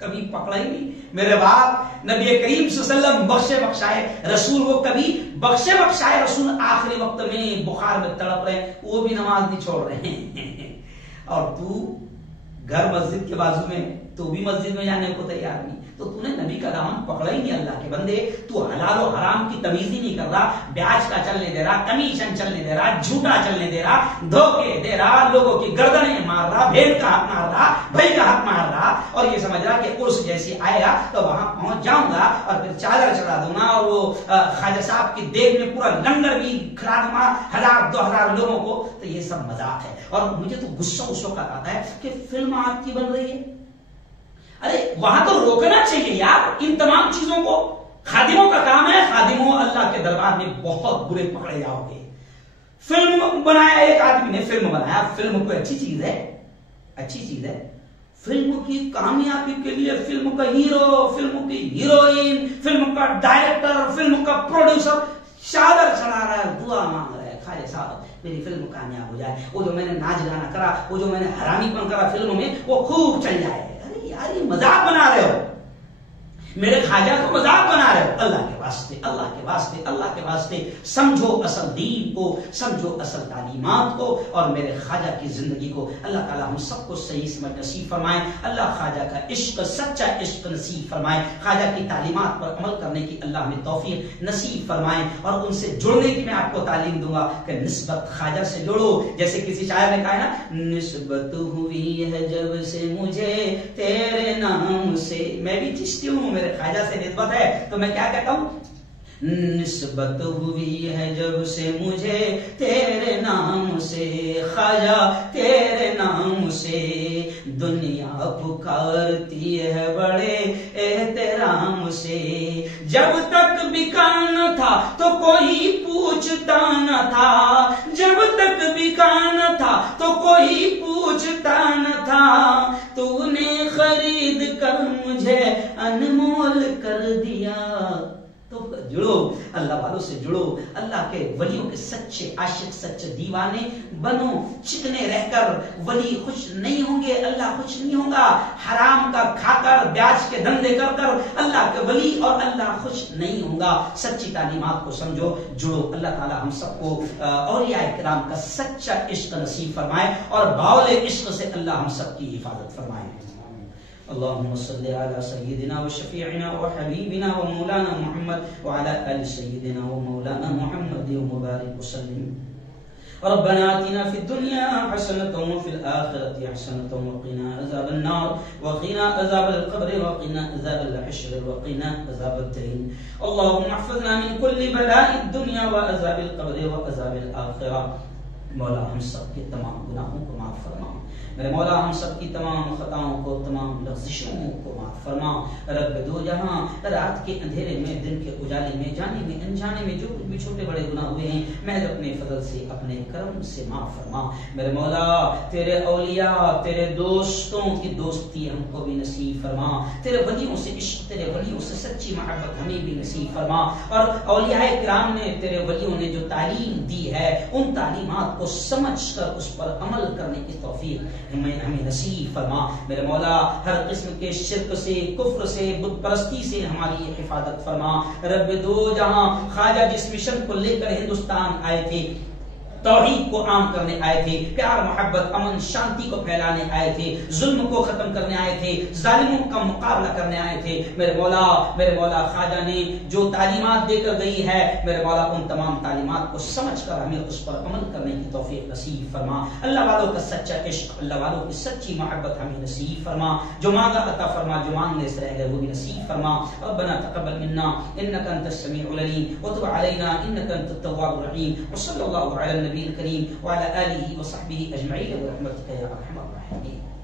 کبھی پکڑا ہی نہیں. میرے باپ نبی کریم صلی اللہ علیہ وسلم بخشے بخشائے رسول, وہ کبھی بخشے بخشائے رسول آخری وقت میں بخار میں تڑپ رہے, وہ بھی نماز نہیں چھوڑ رہے ہیں. اور تو گھر مسجد کے بازو میں, تو بھی مسجد میں جانے کو تیار نہیں. تو تو نے نبی کا دامن پکڑا ہی نہیں. اللہ کے بندے, تو حلال و حرام کی تمیز ہی نہیں کر رہا, بیاج کا چلنے دے رہا, کمیشن چلنے دے رہا, جھوٹا چلنے دے رہا, دھوکے دے رہا, لوگوں کی گردنیں مار رہا, بھیڑ کا حق مار رہا, بھائی کا حق مار رہا, اور یہ سمجھ رہا کہ عرس جیسی آئے گا تو وہاں پہنچ جاؤں گا اور پھر چادر چڑھا دوں گا, اور وہ خواجہ صاحب کی دیگ میں پورا لنگر بھی کھلا دوں گا 1000-2000 لوگوں کو. تو یہ سب مذاق ہے. اور مجھے تو غصہ اس وقت آتا ہے کہ فلم آپ کی بن رہی ہے. ارے وہاں تو روکنا چاہیے یار ان تمام چیزوں کو. خادموں کا کام ہے, خادموں اللہ کے دربار میں بہت برے پکڑے جاؤ گے. فلم بنایا ایک آدمی نے, فلم بنایا, فلم کوئی اچھی چیز ہے, اچھی چیز ہے. فلم کی کامیابی کے لیے فلم کا ہیرو, فلم کی ہیروئن, فلم کا ڈائریکٹر, فلم کا پروڈیوسر چادر چڑھا رہا ہے, دعا مانگ رہا ہے, خواجہ صاحب میری فلم کامیاب ہو جائے, وہ جو میں نے ناچ گانا کرا, وہ جو میں نے حرامی پن کرا فلم میں, وہ خوب چل جائے. ارے یار یہ مذاق بنا رہے ہو, میرے خواجہ کو مذاق بنا رہے ہو. اللہ کے واسطے, اللہ کے واسطے, اللہ کے واسطے سمجھو اصل دین کو, سمجھو اصل تعلیمات کو, اور میرے خواجہ کی زندگی کو. اللہ تعالی ہم سب کو صحیح سمجھ نصیب فرمائے. اللہ خواجہ کا عشق, سچا عشق نصیب فرمائے. خواجہ کی تعلیمات پر عمل کرنے کی اللہ ہمیں توفیق نصیب فرمائے. اور ان سے جڑنے کی میں آپ کو تعلیم دوں گا کہ نسبت خواجہ سے جڑو. جیسے کسی شاعر نے کہا ہے نا, نسبت ہوئی ہے جب سے مجھے تیرے نام سے. میں بھی چشتی ہوں, میرے خواجہ سے نسبت ہے, تو میں کیا کہتا ہوں, نسبت ہوئی ہے جب سے مجھے تیرے نام سے, خواجہ تیرے نام سے, دنیا پکارتی ہے بڑے احترام سے. جب تک بکا نہ تھا تو کوئی پوچھتا نہ تھا, جب تک بکا نہ تھا تو کوئی پوچھتا نہ تھا, تو نے خرید کر مجھے انمول کر دیا. تو جڑو, اللہ والوں سے جڑو, اللہ کے ولیوں کے سچے عاشق, سچے دیوانے بنو. چکنے رہ کر ولی خوش نہیں ہوں گے, اللہ خوش نہیں ہوگا. حرام کا کھا کر, بیاج کے دھندے کر کر اللہ کے ولی اور اللہ خوش نہیں ہوگا. سچی تعلیمات کو سمجھو, جڑو. اللہ تعالی ہم سب کو اولیاء کرام کا سچا عشق نصیب فرمائے, اور باول عشق سے اللہ ہم سب کی حفاظت فرمائے. اللهم صل على سيدنا وشفيعنا وحبيبنا ومولانا محمد وعلى آل سيدنا ومولانا محمد ومبارك وسلم. ربنا آتنا في الدنيا حسنة وفي الآخرة حسنة وقنا عذاب النار وقنا عذاب القبر وقنا عذاب الحشر وقنا عذاب الدين. اللهم احفظنا من كل بلاء الدنيا وعذاب القبر وعذاب الآخرة. مولا ہم سب کے تمام گناہوں کو معاف فرما. میرے مولا ہم سب کی تمام خطاؤں کو, تمام لغزشوں کو معاف فرما. رب دو جہاں, رات کے اندھیرے میں, دن کے اجالے میں, جانے میں انجانے میں جو کچھ بھی چھوٹے بڑے گناہ ہوئے ہیں, محض اپنے فضل سے, اپنے کرم سے معاف فرما. میرے مولا تیرے اولیاء, تیرے دوستوں کی دوستی ہم کو بھی نصیب فرما. تیرے ولیوں سے عشق, تیرے ولیوں سے سچی محبت ہمیں بھی نصیب فرما. اور اولیاء کرام نے, تیرے ولیوں نے جو تعلیم دی ہے, ان تعلیمات کو سمجھ کر اس پر عمل کرنے کی توفیق ہمیں نصیب فرما. میرے مولا ہر قسم کے شرک سے, کفر سے, بت پرستی سے ہماری حفاظت فرما. رب دو جہاں, خواجہ جس مشن کو لے کر ہندوستان آئے تھے, توحید کو عام کرنے آئے تھے، پیار محبت امن شانتی کو پھیلانے آئے تھے، ظلم کو ختم کرنے آئے تھے، ظالموں کا مقابلہ کرنے آئے تھے۔ میرے مولا خواجہ نے جو تعلیمات دے کر گئی ہے، میرے مولا ان تمام تعلیمات کو سمجھ کر ہمیں اس پر عمل کرنے کی توفیق نصیب فرما۔ اللہ والوں کا سچا عشق، اللہ والوں کی سچی محبت ہمیں نصیب فرما۔ جو مانگا عطا فرما، جو مانگنے سے رہ گئے وہ بھی نصیب فرما۔ ربنا تقبل منا انك انت السميع العليم وتب علينا انك انت التواب الرحيم، وصلى الله على النبي الكريم وعلى اله وصحبه اجمعين برحمتك يا ارحم الراحمين۔